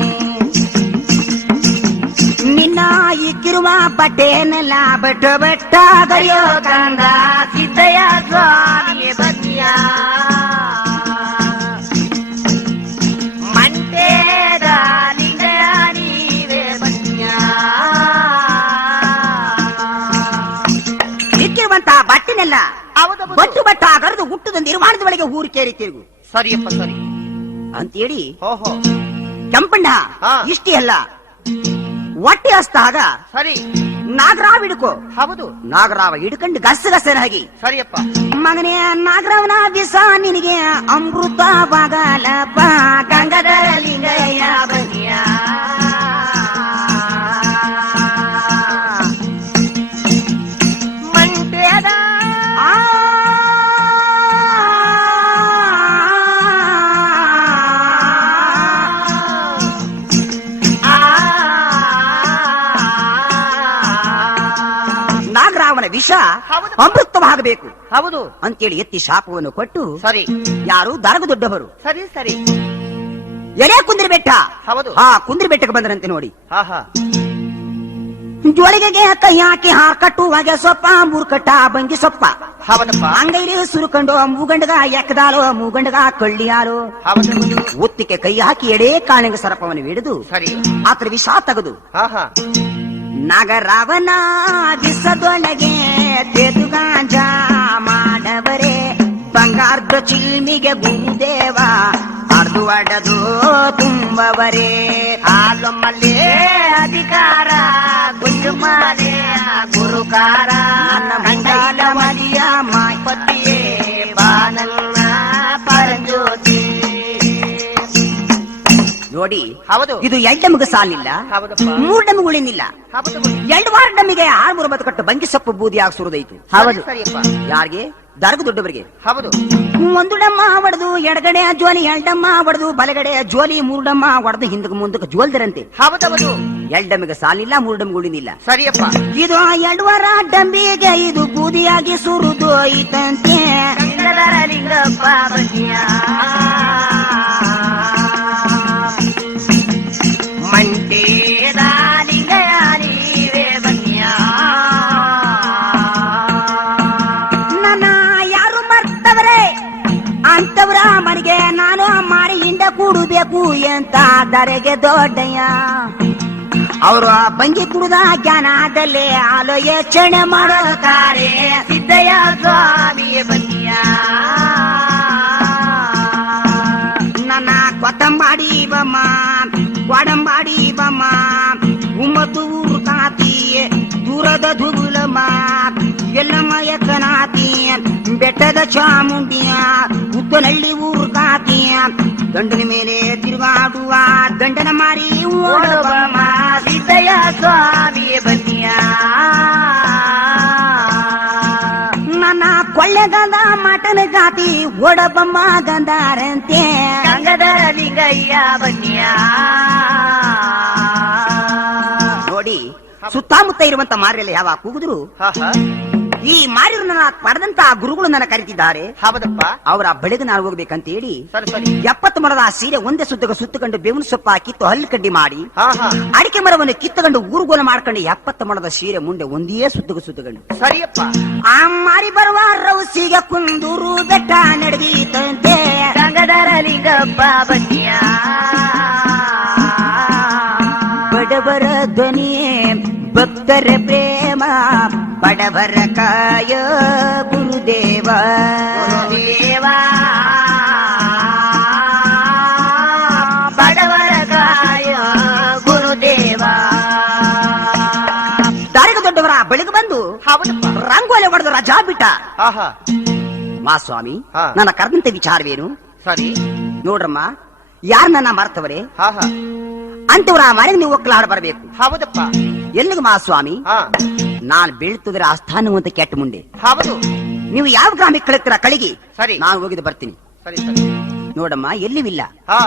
ನಿನ್ನ ಇಕ್ಕಿರುವ ಬಟ್ಟೆನೆಲ್ಲ ಬಟ್ಟ ಬಟ್ಟ ಗರಿಯೋ ಕಂದ. ಸಿದ್ದಯ್ಯ ಸ್ವಾಮಿಯ ಬನ್ನಿಯ ಮಂಡ್ಯದ ಲಿಂಗಯ್ಯ ನೀವೇ ಬನ್ನಿಯ. ಇಕ್ಕಿರುವಂತ ಬಟ್ಟೆನೆಲ್ಲ ಹೌದೌದು. ಬಟ್ಟು ಬಟ್ಟ ಗರದು ಹುಟ್ಟದ ನಿರ್ಮಾಣದ ಒಳಗೆ ಊರು ಕೇರಿ ತಿರುಗು ಸರಿಯಪ್ಪ ಸರಿ. ಅಂತೇಳಿ ಓಹೋ. ಕೆಂಪಣ್ಣ ಹಾ. ಇಷ್ಟೇ ಅಲ್ಲ, ಹೊಟ್ಟೆ ಹಸ್ತಾಗ ಸರಿ. ನಾಗರಾವ್ ಹಿಡ್ಕೋ. ಹೌದು. ನಾಗರಾವ ಹಿಡ್ಕೊಂಡು ಗಸಗಸನಾಗಿ, ಸರಿಯಪ್ಪ. ಮಗನೇ ನಾಗರಾವನ ಬಿಸ ನಿನಗೆ ಅಮೃತ ಬಾಗಲಪ್ಪ, ಗಂಗಾಧರ ಲಿಂಗಯ್ಯ ಬನ್ನಿಯ ಮಂಡ್ಯದ ನಾಗರಾವನ ವಿಷ ಹೌದು. ಅಮೃತವಾಗಬೇಕು ಹೌದು. ಅಂತೇಳಿ ಎತ್ತಿ ಶಾಪವನ್ನು ಕೊಟ್ಟು, ಸರಿ ಯಾರು ದರಗ ದೊಡ್ಡವರು ಸರಿ ಸರಿ. ಎಲೆ ಕುಂದ್ರಿ ಬೆಟ್ಟ. ಹೌದು. ಹಾ, ಕುಂದ್ರಿ ಬೆಟ್ಟಕ್ಕೆ ಬಂದ್ರಂತೆ ನೋಡಿ. ಆಹಾ. ಜೋಳಿಗೆಗೆ ಕೈ ಹಾಕಿ ಕಟ್ಟುವಾಗ ಸೊಪ್ಪ, ಮೂರ್ಕಟ್ಟ ಬಂಗಿ ಸೊಪ್ಪ, ಹೌದಪ್ಪ. ಅಂಗೈಲಿ ಸುರುಕೊಂಡು ಮೂಗಂಡಗ ಎಕ್ಕದಾಲು, ಮೂಗಂಡಗ ಕಳ್ಳಿಯಾಲು, ಹೌದು. ಒತ್ತಿಗೆ ಕೈ ಹಾಕಿ ಎಡೆ ಕಾಣಿಗೆ ಸರಪವನ್ನು ಹಿಡಿದು ಸರಿ. ಆತರ ವಿಷ ತೆಗೆದು ಆಹಾ. ನಾಗರಾವನ ವಿಷದೊಳಗೆ ತೆದು ಗಾಂಜ ಮಾಡವರೇ, ಬಂಗಾರದ ಚಿಲ್ಮಿಗೆ ಗುರುದೇವ ಅರ್ದು ಅಡದು ತುಂಬವರೇ. ಹಾಲೊಮ್ಮಲ್ಲೇ ಅಧಿಕಾರ ಗುಂಜುಮಾಲೆ ಗುರುಕಾರ ನನ್ನ ಮಂಡಲ ಮಲಿಯ ಪತಿಯೇ ಬಾನನ್ನ ಪರಂಜ್ಯೋತಿ. ನೋಡಿ ಹೌದು. ಇದು ಎಡ್ಡಮ್ಗೆ ಸಾಲಿಲ್ಲ, ಹೌದಪ್ಪ. ಮೂರ್ಡಮ್ಗಳಿನಿಲ್ಲ. ಹೌದು. 2 ವಾರ ಡಮ್ಮಿಗೆ 6 ಕಟ್ಟು ಬಂಗಿ ಸೊಪ್ಪು ಬೂದಿ ಹಾಕಿ ಸುರಿದೈತು. ಹೌದು ಸರಿಯಪ್ಪ. ಯಾರಿಗೆ? ದರ್ಗ ದೊಡ್ಡವರಿಗೆ. ಹೌದು. 1 ಡಮ್ಮ ಹೊಡೆದು ಎಡಗಡೆ ಜೋಲಿ 2 ಡಮ್ಮ ಹೊಡೆದು ಬಲಗಡೆ ಜೋಲಿ 3 ಡಮ್ಮ ಹೊಡೆದು ಹಿಂದಕ್ಕೆ ಮುಂದಕ್ಕೆ ಜೋಲ್ದರಂತೆ. ಹೌದೌದು 2 ಡಮ್ಮಿಗೆ ಸಾಲಿಲ್ಲ, 3 ಡಮ್ಗಳಿನಿಲ್ಲ. ಸರಿಯಪ್ಪ. ಇದು 2 ವಾರ ಡಂಬಿಗೆ ಇದು ಬೂದಿಯಾಗಿ ಸುರಿದು ಐತಂತೆ. ಗಂಗಾಧರ ಲಿಂಗಪ್ಪ ಬನ್ನಿಯ ಮಂಟೇದ ಲಿಂಗಯ್ಯ ನೀವೇ ಬನ್ನಿಯ. ನನ್ನ ಯಾರು ಮರ್ತವ್ರೆ ಅಂತವ್ರ ಮನೆಗೆ ನಾನು ಮಾರಿ ಹಿಂಡ ಕೂಡಬೇಕು ಅಂತ ದರೆಗೆ ದೊಡ್ಡಯ್ಯ. ಅವರು ಬಂಗಿ ಕುಡಿದ ಜ್ಞಾನದಲ್ಲೇ ಆಲೋಚನೆ ಮಾಡುತ್ತಾರೆ. ಸಿದ್ದಯ್ಯ ಸ್ವಾಮಿಯ ಬನ್ನಿಯ. ನನ್ನ ಕೊತ್ತಂಬಾಡಿ ಬಮ್ಮ ವಾಡಂಬಾಡಿ ಬಮ್ಮ ಉಮ್ಮತ್ತು ಊರು ಕಾತಿ ದೂರದ ದುಗುಲಮ್ಮ ಎಲ್ಲಮ್ಮ ಎಕ್ಕನಾತಿ ಬೆಟ್ಟದ ಚಾಮುಂಡಿಯ ಉತ್ತನಹಳ್ಳಿ ಊರು ಕಾತಿ ದಂಡನ ಮೇಲೆ ತಿರುಗಾಡುವ ದಂಡನ ಮಾರಿ ಓಡಬಮ್ಮ. ಸಿದ್ದಯ್ಯ ಸ್ವಾಮಿಯ ಬನ್ನಿಯ. ನನ್ನ ಕೊಳ್ಳೆಗಂದ ಮಟನ ಜಾತಿ ಓಡಬಮ್ಮ ಗಂಧಾರಂತೆ. ಗಂಗಾಧರ ಲಿಂಗಯ್ಯ ಬನ್ನಿಯ. ನೋಡಿ, ಸುತ್ತಮುತ್ತ ಇರುವಂತ ಮಾರಿಯಲ್ಲಿ ಯಾವ ಕೂಗಿದ್ರು ಈ ಮಾರಿರು ನನ್ನ ಪಡೆದಂತ ಗುರುಗಳು ನನ್ನ ಕರೀತಿದ್ದಾರೆ. ಹೌದಪ್ಪ. ಅವರ ಬಳಿಗೆ ನಾನು ಹೋಗ್ಬೇಕಂತ ಹೇಳಿ ಸರಿ ಸರಿ. 70 ಮರದ ಸೀರೆ ಒಂದೇ ಸುತ್ತಕೊಂಡು ಬೇವಿನ ಸೊಪ್ಪ ಕಿತ್ತು ಹಲ್ಲು ಕಡ್ಡಿ ಮಾಡಿ ಹಾ ಹಾ ಅಡಿಕೆ ಮರವನ್ನು ಕಿತ್ತಕೊಂಡು ಊರುಗೋಲ ಮಾಡ್ಕೊಂಡು 70 ಮರದ ಸೀರೆ ಮುಂದೆ ಒಂದೇ ಸುತ್ತಕೊಂಡು ಸರಿಯಪ್ಪ. ಆ ಮಾರಿ ಬರುವ ರೌಸಿಗೆ ಕುಂದೂರು ಬೆಟ್ಟ ನಡೆದೀತಂತೆ. ಗಂಗಾಧರ ಲಿಂಗಪ್ಪ ಬನ್ನಿಯ. ಬಡವರ ಧ್ವನಿಯೇ ಭಕ್ತರ ಪ್ರೇಮ ಬಡವರ ಕಾಯ ಗುರುದೇವ. ಗುರುದೇವ ಬಡವರ ಕಾಯ ಗುರುದೇವ. ದಾರಿಗೆ ದೊಡ್ಡವರ ಬಳಿಗೆ ಬಂದು ಹೌದಪ್ಪ. ರಂಗೋಲಿ ಹೊಡೆದು ರಜಾ ಬಿಟ್ಟ. ಆಹಾ ಮಾ ಸ್ವಾಮಿ, ಹಾ. ನನ್ನ ಕರೆದಂತ ವಿಚಾರವೇನು? ಸರಿ. ನೋಡ್ರಮ್ಮ, ಯಾರು ನನ್ನ ಮರ್ತವರೇ ಆಹಾ ಅಂತವ್ರ ಮನೆಗೆ ನೀವು ಒಕ್ಕಲಾಡ ಬರಬೇಕು. ಹೌದಪ್ಪ. ಎಲ್ಲಿಗೆ ಮಾ ಸ್ವಾಮಿ? ಹಾ ನಾನು ಬೀಳ್ತಿದ್ರೆ ಆಸ್ಥಾನವಂತ ಕೆಟ್ಟ ಮುಂಡೆ. ಹೌದು. ನೀವು ಯಾವ ಗ್ರಾಮಕ್ಕೆ ಕಳಿತೀರ ಕಳಿಗಿ, ಸರಿ. ನಾನು ಹೋಗಿದ್ದು ಬರ್ತೀನಿ. ಸರಿ ಸರಿ. ನೋಡಮ್ಮ, ಎಲ್ಲಿವಿಲ್ಲ. ಹಾ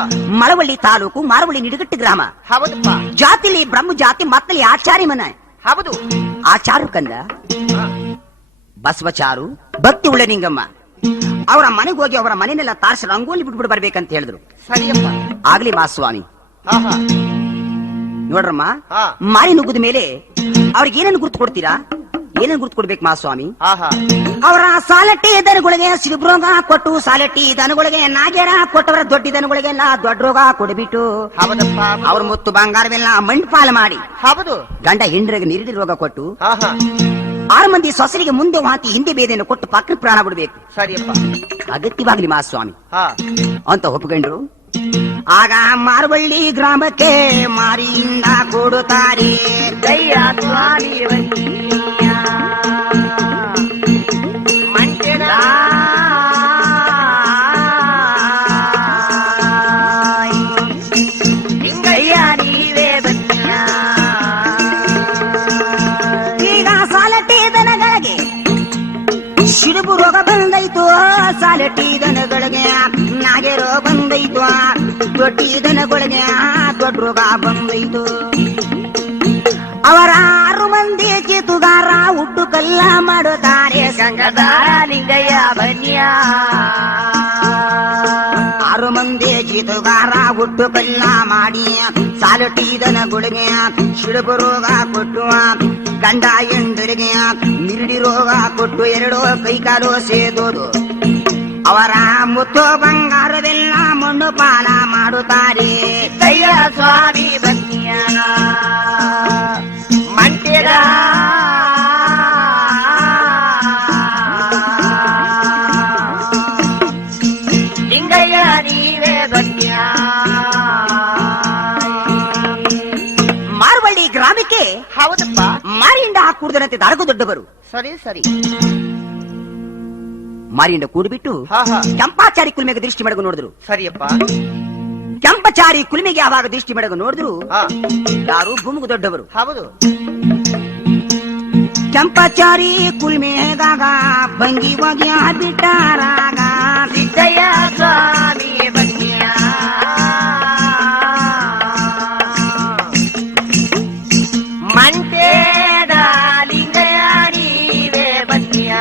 ಮಳವಳ್ಳಿ ತಾಲೂಕು ಮಾರವಳ್ಳಿ ನಿಡಗಟ್ಟಿ ಗ್ರಾಮ. ಹೌದಪ್ಪ. ಜಾತಿಲಿ ಬ್ರಹ್ಮ ಜಾತಿ ಮತ್ತಲ್ಲಿ ಆಚಾರಿ ಮನ. ಹೌದು. ಆಚಾರು ಕಂದ ಹಾ. ಬಸವಚಾರು ಭಕ್ತಿ ಉಳ್ಳ ನಿಂಗಮ್ಮ ಅವರ ಮನೆಗೆ ಹೋಗಿ ಅವರ ಮನೆಯನ್ನೆಲ್ಲ ತಾರ್ಸಿ ರಂಗೋಲಿ ಬಿಟ್ಬಿಟ್ಟು ಬರ್ಬೇಕಂತ ಹೇಳಿದ್ರು. ಸರಿಯಪ್ಪ. ಆಗ್ಲಿ ಮಾ ಸ್ವಾಮಿ. ಆಹಾ ನೋಡ್ರಮ್ಮ, ಹಾ. ಮಾರಿ ನುಗ್ಗಿದ ಮೇಲೆ ಅವ್ರಿಗೆ ಏನೇನು ಗುರ್ತು ಕೊಡ್ತೀರಾ? ಏನೇನು ಗುರ್ತು ಕೊಡ್ಬೇಕು ಮಾ ಸ್ವಾಮಿ? ಆಹಾ ಅವರ ಸಾಲಟ್ಟಿ ದನಗಳಿಗೆ ಸಿಡಿಬ್ರೋಗ ಕೊಟ್ಟು, ಸಾಲಟ್ಟಿ ದನಗಳಿಗೆ ನಾಗೇರ ಕೊಟ್ಟವರ ದೊಡ್ಡ ದನಗಳಿಗೆಲ್ಲ ದೊಡ್ಡ ರೋಗ ಕೊಡ್ಬಿಟ್ಟು, ಹೌದಪ್ಪ. ಅವ್ರ ಮುತ್ತು ಬಂಗಾರವೆಲ್ಲ ಮಂಡ್ಪಾಲ ಮಾಡಿ, ಹೌದು. ಗಂಡ ಹೆಂಡ್ರಿಗೆ ನೀರಿಡಿ ರೋಗ ಕೊಟ್ಟು, ಆಹಾ 6 ಮಂದಿ ಸೊಸರಿಗೆ ಮುಂದೆ ವಾಂತಿ ಹಿಂದೆ ಬೇದೆಯನ್ನು ಕೊಟ್ಟು ಪಕ್ಕ ಪ್ರಾಣ ಬಿಡಬೇಕು. ಸರಿಯಪ್ಪ. ಅಗತ್ಯವಾಗ್ಲಿ ಮಾ ಸ್ವಾಮಿ ಹಾ ಅಂತ ಒಪ್ಪಿಕೊಂಡ್ರು. ಆಗ ಮಾರವಳ್ಳಿ ಗ್ರಾಮಕ್ಕೆ ಮಾರಿಯಿಂದ ಕೊಡುತ್ತಾರೆ. ದಯ್ಯ ಸ್ವಾಮಿ ಬನ್ನಿಯ. ಮಂಟೆದ ಲಿಂಗಯ್ಯ ನೀವೇ ಬನ್ನಿಯ. ಈಗ ಸಾಲಟ್ಟಿ ದನಗಳಿಗೆ ಸಿಡುಬು ರೋಗ ಬಂದೈತು, ಸಾಲಟ್ಟಿ ದನಗಳಿಗೆ ನಾಗೆ ರೋಗ ಬಂದೈತು, ದೊಡ್ಡಿ ದನಗಳಿಗೆ ದೊಡ್ಡ ರೋಗ ಬಂದೈತು. ಅವರ 6 ಮಂದಿ ಚೀತುಗಾರ ಹುಟ್ಟು ಕಲ್ಲ ಮಾಡುತ್ತಾರೆ. ಗಂಗಾಧರ ಲಿಂಗಯ್ಯ ಬನ್ನಿಯ. 6 ಮಂದಿ ಚೀತುಗಾರ ಹುಟ್ಟು ಕಲ್ಲ ಮಾಡಿ ಸಾಲಟ್ಟಿ ದನಗಳಿಗೆ ಸಿಡುಬು ರೋಗ ಕೊಟ್ಟು, ಗಂಡ ಹೆಂಡರಿಗೆ ಮಿರಡಿ ರೋಗ ಕೊಟ್ಟು 2 ಕೈಕಾಲು ಸೇದೋದು. ಅವರ ಮುತ್ತು ಬಂಗಾರವೆಲ್ಲ ಮಣ್ಣು ಪಾಲ ಮಾಡುತ್ತಾರೆ. ದಯ್ಯ ಸ್ವಾಮಿ ಬನ್ನಿಯ. ಮಂಟೆದ ಲಿಂಗಯ್ಯ ನೀವೇ ಬನ್ನಿಯ. ಮಾರವಳ್ಳಿ ಗ್ರಾಮಕ್ಕೆ ಹೌದಪ್ಪ. ಮಾರಿಯಿಂದ ಕೂಡಿದಂತೆ ದಾರಗ ದೊಡ್ಡವರು ಸರಿ ಸರಿ. ಮಾರಿಯಿಂದ ಕೂಡಿಬಿಟ್ಟು ಹಾ ಹಾ ಕೆಂಪಾಚಾರಿ ಕುಲ್ಮೆಗೆ ದೃಷ್ಟಿ ಮಾಡಿಕೊಂಡು ನೋಡಿದ್ರು. ಸರಿಯಪ್ಪ. ಕೆಂಪಚಾರಿ ಕುಲ್ಮೆಗೆ ಯಾವಾಗ ದೃಷ್ಟಿ ಬೆಳಗು ನೋಡಿದ್ರು ಹಾ ಯಾರು ಭೂಮಿಗೆ ದೊಡ್ಡವರು. ಹೌದು. ಕೆಂಪಚಾರಿ ಕುಲ್ಮೆದಾಗ ಭಂಗಿ ಒಗ್ಯ ಬಿಟ್ಟಾರಾಗ ಸಿದ್ದಯ್ಯ ಸ್ವಾಮಿ ಬನ್ನಿಯ ಮಂಟೇದ ಲಿಂಗಯ್ಯ ನೀವೇ ಬನ್ನಿಯ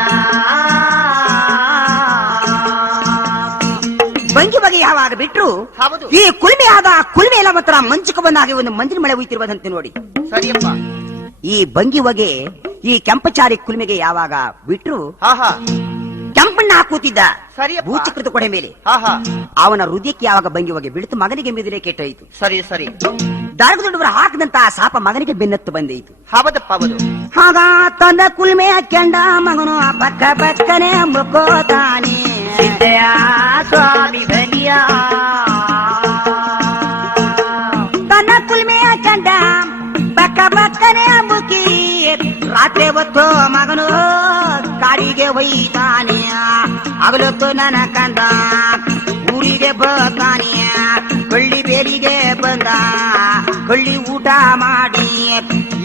ಭಂಗಿ ಬಗೆ ಯಾವಾಗ ಬಿಟ್ರು ಹೌದು. ಈ ಕುಲ್ಮೆ ಆದ ಕುಲ್ಮೆ ಎಲ್ಲ ಮಾತ್ರ ಮಂಚಕ ಬಂದಾಗ ಒಂದು ಮಂಜಿನ ಮಳೆ ಹುಯ್ತಿರುವುದಂತೆ ನೋಡಿ. ಸರಿಯಪ್ಪ. ಈ ಭಂಗಿ ಹೊಗೆ ಈ ಕೆಂಪಚಾರಿ ಕುಲ್ಮೆಗೆ ಯಾವಾಗ ಬಿಟ್ರು ಹಾ ಹಾ ಕೆಂಪಣ್ಣ ಹಾಕೂತಿದ್ದ ಸರಿಯಪ್ಪ. ಭೂಚಕ್ರದ ಕೊಡೆ ಮೇಲೆ ಹಾ ಹಾ ಅವನ ಹೃದಯಕ್ಕೆ ಯಾವಾಗ ಭಂಗಿ ಹೊಗೆ ಬಿಡ್ತು ಮಗನಿಗೆ ಮಿದುರೆ ಕೆಟ್ಟೋಯ್ತು. ಸರಿ ಸರಿ. ದಾರಗದೊಡ್ಡವರು ಹಾಕದಂತ ಶಾಪ ಮಗನಿಗೆ ಬೆನ್ನತ್ತು ಬಂದೈತು. ಹೌದಪ್ಪ ಹೌದು. ಆಗ ತನ್ನ ಕುಲ್ಮೆ ಕೆಂಡ ಮಗನು ಪಕ್ಕ ಪಕ್ಕನೆ ಮುಕ್ಕೋತಾನೆ. ಸಿದ್ದಯ್ಯ ಸ್ವಾಮಿ ಬನ್ನಿಯ ತನ್ನ ಕುಲ್ಮೆ ಕೆಂಡ ಪಕ್ಕ ಪಕ್ಕನೆ ಮುಕ್ಕಿ ರಾತ್ರಿ ಹೊತ್ತು ಮಗನು ಕಾಡಿಗೆ ಒಯ್ತಾನೆ. ಹಗಲೊತ್ತು ನನ್ನ ಕಂದ ಊರಿಗೆ ಬರ್ತಾನೆ. ಕಳ್ಳಿ ಬೇಲಿಗೆ ಬಂದ ಕಳ್ಳಿ ಊಟ ಮಾಡಿ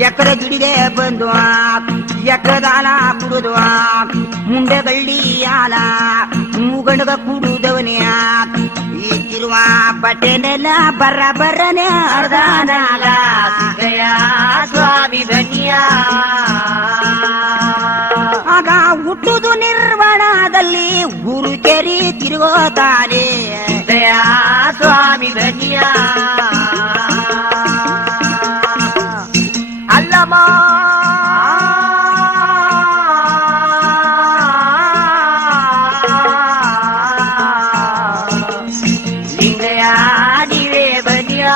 ಎಕರೆ ಗಿಡಿಗೆ ಬಂದು ಎಕರೆದಾಲ ಕುಡಿದು ಮುಂಡೆ ಗಳ್ಳಿ ಆಲ ಮೂಗಣಗ ಕುಡುದವನೇ ಈಗಿರುವ ಬಟ್ಟೆನೆಲ್ಲ ಬರ್ರ ಬರ್ರನೆ ಅರ್ಧನಾಗ. ಸಿದ್ದಯ್ಯ ಸ್ವಾಮಿ ಬನ್ನಿಯ ಆಗ ಹುಟ್ಟುದು ನಿರ್ವಾಣದಲ್ಲಿ ಗುರು ಕೆರಿ ತಿರುಗೋತಾನೆ. ಸಿದ್ದಯ್ಯ ಸ್ವಾಮಿ ಬನ್ನಿಯ ಅಲ್ಲಮ್ಮ ಲಿಂಗಯ್ಯ ನೀವೇ ಬನ್ನಿಯ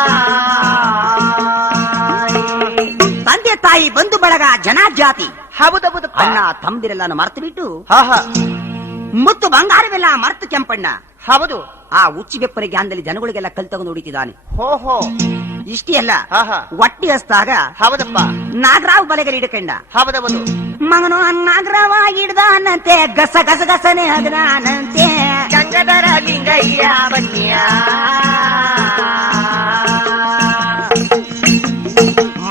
ತಂದೆ ತಾಯಿ ಬಂಧು ಬಳಗ ಜನ ಜಾತಿ ಹೌದೌದಪ್ಪ. ಅಣ್ಣ ತಮ್ಮದಿರೆಲ್ಲಾನು ಮರ್ತು ಬಿಟ್ಟು ಹಾ ಹಾ ಮುತ್ತು ಬಂಗಾರವೆಲ್ಲ ಮರ್ತು ಕೆಂಪಣ್ಣ ಹೌದು. ಆ ಉಚ್ಚಿ ಬೆಪ್ಪನ ಜ್ಞಾನದಲ್ಲಿ ಜನಗಳಿಗೆಲ್ಲ ಕಲ್ ತಗೊಂಡು ಹೊಡಿತಿದ್ದಾನೆ. ಹೋ ಹೋ ಇಷ್ಟೇ ಅಲ್ಲ ಹಾ ಹಾ ಒಟ್ಟಿ ಹಸ್ತಾಗ ಹೌದಪ್ಪ. ನಾಗರಾವ್ ಬಲೆಗಲಿ ಹಿಡ್ಕಂಡ ಹೌದೌದು. ಮಗನು ನಾಗರಾವ ಹಿಡ್ದಾನಂತೆ ಗಸ ಗಸ ಗಸನೆ ಹಗದಾನಂತೆ. ಗಂಗಧರ ಲಿಂಗಯ್ಯ ಬನ್ನಿಯ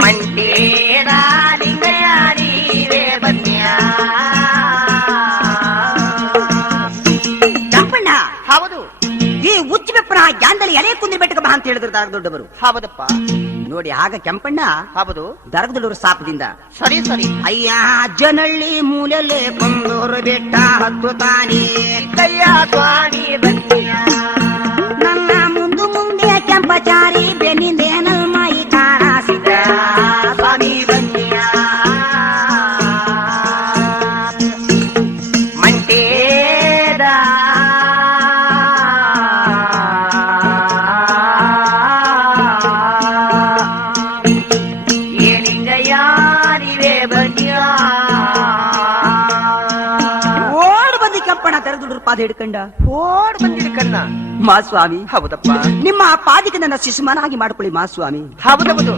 ಮಂಟೇದ ಲಿಂಗಯ್ಯ ನೀವೇ ಬನ್ನಿಯ ಕೆಂಪಣ್ಣ ಹೌದು. ಈ ಉಚ್ಚಿ ಬೆಪ್ಪನ ಜ್ಞಾನದಲ್ಲಿ ಎಲೆ ಕುಂದಿ ಬೆಟ್ಟಕ ಬಾ ಅಂತ ಹೇಳಿದ್ರು ದೊಡ್ಡವರು. ಹೌದಪ್ಪ ನೋಡಿ ಆಗ ಕೆಂಪಣ್ಣ ಹೌದು. ದೊಡ್ಡವರು ಸಾಪದಿಂದ ಸರಿ ಸರಿ. ಅಯ್ಯ ಜನಳ್ಳಿ ಮೂಲೆಲೆ ಬಂದೋರು ಬೆಟ್ಟ ಹತ್ತುತ್ತಾನೆ. ಸಿದ್ದಯ್ಯ ಸ್ವಾಮಿ ಬನ್ನಿಯ ನನ್ನ ಮುಂದು ಮುಂದೆ ಕೆಂಪಚಾರಿ ಬೆನ್ನಿಂದೇನ ಮೈ ಕಾಣಿಸಿದ. ಸ್ವಾಮಿ ಬನ್ನಿಯ ಮಂಟೇದ ಏ ಲಿಂಗಯ್ಯ ನೀವೇ ಬನ್ನಿಯ ಓಡ್ ಬಂದು ಕೆಂಪಣ್ಣ ದೊಡ್ಡವರು ಪಾದ ಹಿಡ್ಕಂಡ. ಓಡ್ ಬಂದಿರಿ ಕಣ್ಣ. ಮಾಸ್ವಾಮಿ ಹೌದಪ್ಪ. ನಿಮ್ಮ ಪಾದಿಗೆ ನನ್ನ ಶಿಶುಮನಾಗಿ ಮಾಡ್ಕೊಳ್ಳಿ ಮಾಸ್ವಾಮಿ. ಹೌದೌದು.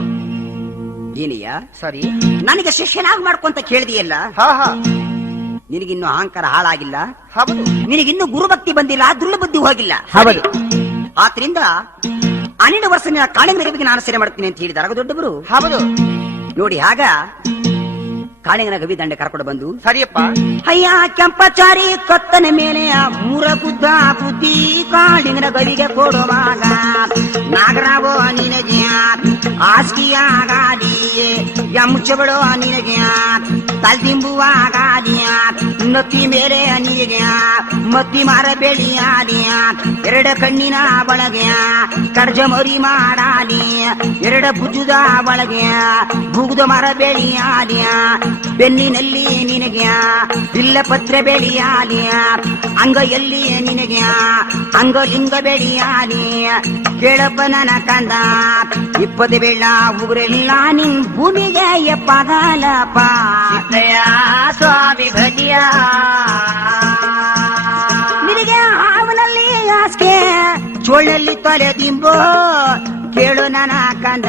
ಏನಯ್ಯ ಸರಿ. ನನಗೆ ಶಿಷ್ಯನಾಗಿ ಮಾಡ್ಕೊಂತ ಕೇಳಿದೆಯಲ್ಲ, ಹಾ ಹಾ ನಿನಗಿನ್ನು ಅಹಂಕಾರ ಹಾಳಾಗಿಲ್ಲ, ಹೌದು. ನಿನಗಿನ್ನು ಗುರುಭಕ್ತಿ ಬಂದಿಲ್ಲ, ದುರ್ಬುದ್ಧಿ ಹೋಗಿಲ್ಲ. ಹೌದು. ಆದ್ರಿಂದ 12 ವರ್ಷ ನಿನ್ನ ಕಾಳಿಂಗನಿಗೆ ನಾನು ಸೇರೆ ಮಾಡ್ತೀನಿ ಅಂತ ಹೇಳಿದಾಗ ದೊಡ್ಡವರು ಹೌದು. ನೋಡಿ ಆಗ ಕಾಳಿಂಗನ ಗವಿ ದಂಡೆ ಕರ್ಕೊಂಡು ಬಂದು, ಸರಿಯಪ್ಪ. ಅಯ್ಯ ಕೆಂಪಚಾರಿ ಕತ್ತನ ಮೇಲೆ ಮೂರ ಬುದ್ಧ ಬುದ್ಧಿ ಕಾಳಿಂಗನ ಗವಿಗೆ ಕೊಡುವಾಗ ನಾಗರಾವೋ ನಿನಗೆ ಹಾಸಿಗೆಯಾಗಾಡಿ ಯಮುಚ್ಚಬಡೋ ನಿನಗೆ ತಲ್ದಿಂಬುವಾಗಾಡಿ ನತ್ತಿ ಮೇಲೆ ನಿನಗೆ ಮತ್ತಿ ಮಾರ ಬೆಳಿಯಾಡಿ ಎರಡ ಕಣ್ಣಿನ ಒಳಗೆ ಕರ್ಜ ಮರಿ ಮಾಡಾಡಿ ಎರಡ ಭುಜದ ಒಳಗೆ ಬುಗುದ ಮರ ಬೆಳಿಯಾಡಿ ಬೆನ್ನಿನಲ್ಲಿ ನಿನಗೆ ಇಲ್ಲ ಪತ್ರ ಬೆಳಿಯಾಡಿ ಅಂಗಯಲ್ಲಿ ನಿನಗೆ ಅಂಗಲಿಂಗ ಬೆಳಿಯಾಡಿ ಕೇಳಪ್ಪ ನನ್ನ ಕಂದ 20 ಬೆಳ್ಳ ಉಗುರೆಲ್ಲ ನಿನ್ ಭೂಮಿಗೆ ಎಪ್ಪಗಾಲಪ್ಪ. ಸಿದ್ದಯ್ಯ ಸ್ವಾಮಿ ಬನ್ನಿಯ ನಿನಗೆ ಹಾವನಲ್ಲಿ ಹಾಸಿಗೆ ಚೋಳಲ್ಲಿ ತಲೆ ದಿಂಬೋ ಕೇಳು ನನ್ನ ಕಂದ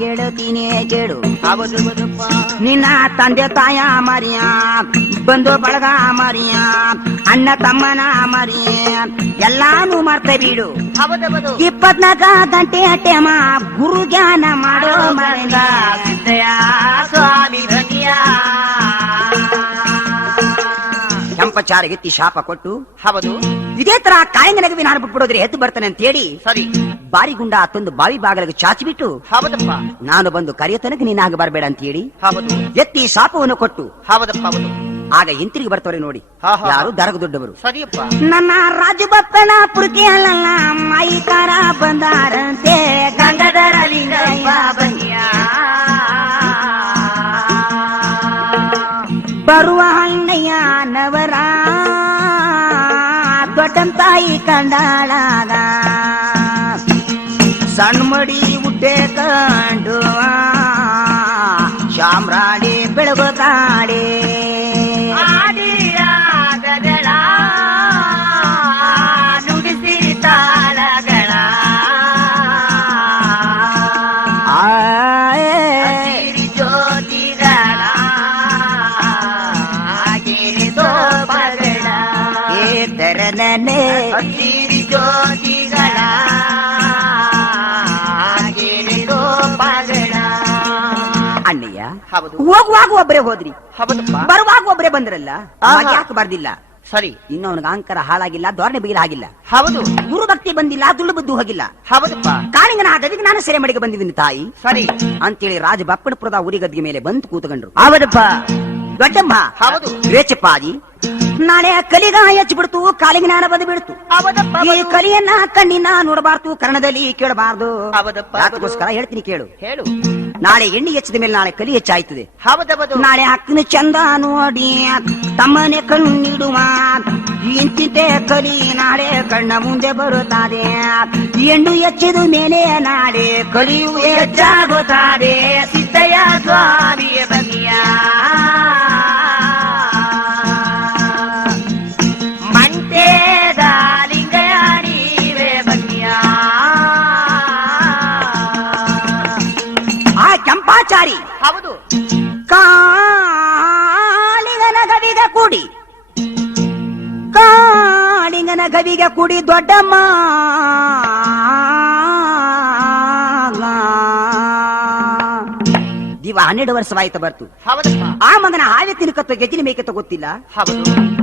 ಗೆಳತಿ ಹೇಳ್ತೀನಿ ಕೇಳು. ಹೌದು ಹೌದಪ್ಪ. ನಿನ್ನ ತಂದೆ ತಾಯ ಮರಿಯ, ಬಂಧು ಬಳಗ ಮರಿಯ, ಅಣ್ಣ ತಮ್ಮನ ಮರಿಯ, ಎಲ್ಲಾನು ಮರ್ತೆ ಬಿಡು. ಹೌದು ಹೌದು. 24 ಗಂಟೆ ಟೇಮ ಗುರು ಜ್ಞಾನ ಮಾಡೋ ಮರಗ ಸಿದ್ದಯ್ಯ ಸ್ವಾಮಿ ಧನ್ಯ. ಕೆಂಪಚಾರಿಗೆ ಶಾಪ ಕೊಟ್ಟು ಹೌದು ಇದೇ ತರ ಕಾಯಂಗನಗವಿ ನಾನು ಬಿಟ್ಬಿಡೋದ್ರೆ ಎದ್ದು ಬರ್ತಾನೆ ಅಂತ ಹೇಳಿ ಸರಿ. ಬಾರಿಗುಂಡ ತಂದು ಬಾವಿ ಬಾಗಿಲಿಗೆ ಚಾಚಿ ಬಿಟ್ಟು ಹೌದಪ್ಪ. ನಾನು ಬಂದು ಕರೆಯ ತನಕ ನೀನಾಗ ಬರಬೇಡ ಅಂತ ಹೇಳಿ ಹೌದು ಎತ್ತಿ ಶಾಪವನ್ನು ಕೊಟ್ಟು ಹೌದಪ್ಪ. ಹೌದು. ಆಗ ಹಿಂತಿರುಗಿ ಬರ್ತವ್ರೆ ನೋಡಿ. ಹಾ, ಹಾ. ಯಾರು ದರಗ ದೊಡ್ಡವರು. ಸರಿಯಪ್ಪ. ನನ್ನ ರಾಜಭಕ್ತನ ಪುರುಕಿ ಅಲ್ಲಲ್ಲ ಮಾಯಿಕಾರ ಬಂದಾರಂತೆ ಗಂಗಧರ ಲಿಂಗಯ್ಯ ಬನ್ಯ ಬರುವ ಹಣ್ಣಯ್ಯ ನವರ ದೊಡ್ಡನ್ ತಾಯಿ ಕಂಡಾಳಾಗ ಸಣ್ಣ ಮಡಿ ಉಡ್ಡೆ ಕಂಡು ಶಾಮ್ರಾಡಿ ಬೆಳಗುತ್ತಾಳೆ. ಆದಿಯಾಗಗಳ ನುಡಿಸಿ ತಾಳಗಳ ಸಿರಿ ಜ್ಯೋತಿಗಳ ಆಗಿರಿದೋ ಪಗಳ ಸಿರಿ ಜ್ಯೋತಿಗಳ ಆಗಿರಿದೋ ಪಗಳ. ಅಣ್ಣಯ್ಯ ಹೌದು ಹೋಗುವಾಗ ಒಬ್ಬರೇ ಹೋದ್ರಿ, ಹೌದಪ್ಪ. ಬರುವಾಗ ಒಬ್ಬರೇ ಬಂದ್ರಲ್ಲ, ಆಹಾ. ಯಾಕೆ ಬರ್ದಿಲ್ಲ? ಸರಿ. ಇನ್ನು ಅವನಿಗೆ ಅಹಂಕಾರ ಹಾಳಾಗಿಲ್ಲ, ಧೋರಣೆ ಬಿಗಿಲ ಆಗಿಲ್ಲ, ಹೌದು ಗುರು ಭಕ್ತಿ ಬಂದಿಲ್ಲ, ದುಳ್ಳು ಬುದ್ದು ಹೋಗಿಲ್ಲ. ಹೌದಪ್ಪ. ಕಾಳಿಂಗನ ಗದಿಗೆ ನಾನು ಸೆರೆ ಮಡಿಗೆ ಬಂದಿದ್ದೀನಿ ತಾಯಿ ಸರಿ. ಅಂತೇಳಿ ರಾಜ ಬಪ್ಪನಪುರದ ಉರಿ ಗದ್ದಿಗೆ ಮೇಲೆ ಬಂದು ಕೂತ್ಕೊಂಡ್ರು. ಅವದಪ್ಪ ದೊಡ್ಡಮ್ಮ ಹೌದು. ರೇಚಪ್ಪಾಜಿ ನಾಳೆ ಕಲಿಗ ಹೆಚ್ಚಿಬಿಡ್ತು, ಕಾಲಿಂಗನ ಬಂದು ಬಿಡ್ತು. ಹೌದಪ್ಪ. ಈ ಕಲಿಯನ್ನ ಕಣ್ಣಿನ ನೋಡಬಾರ್ದು, ಕರ್ಣದಲ್ಲಿ ಕೇಳಬಾರ್ದು. ಹೌದಪ್ಪ. ಅದಕ್ಕೋಸ್ಕರ ಹೇಳ್ತೀನಿ ಕೇಳು. ಹೇಳು. ನಾಳೆ ಎಣ್ಣೆ ಹೆಚ್ಚಿದ ಮೇಲೆ ನಾಳೆ ಕಲಿ ಹೆಚ್ಚಾಯ್ತದೆ. ಹೌದೌದು. ನಾಳೆ ಅಕ್ಕನ ಚಂದ ನೋಡಿ ತಮ್ಮನೆ ಕಣ್ಣಿಡುವ ಇಂತಿಂತೆ ಕಲಿ ನಾಳೆ ಕಣ್ಣ ಮುಂದೆ ಬರುತ್ತದೆ. ಎಣ್ಣು ಹೆಚ್ಚಿದ ಮೇಲೆ ನಾಳೆ ಕಲಿಯು ಹೆಚ್ಚಾಗುತ್ತದೆ. ಸಿದ್ದಯ್ಯ ಸ್ವಾಮಿಯ ಬನ್ಯ ಮಂಟೇದ ಲಿಂಗಯ್ಯ ನೀವೇ ಬನ್ಯ. ಆ ಕೆಂಪಾಚಾರಿ ಹೌದು ಕಾಳಿಂಗನ ಗವಿಗೆ ಕೂಡಿ, ಕಾಳಿಂಗನ ಗವಿಗೆ ಕೂಡಿ ದೊಡ್ಡಮ್ಮ ದಿವ 12 ವರ್ಷವಾಯ್ತು ಬರ್ತು. ಹೌದಪ್ಪ. ಆ ಮಗನ ಹಾವೆ ತಿನ್ಕತ್ತ ಗೆಜ್ಜಿನ ಮೇಕತ್ತ ಗೊತ್ತಿಲ್ಲ. ಹೌದು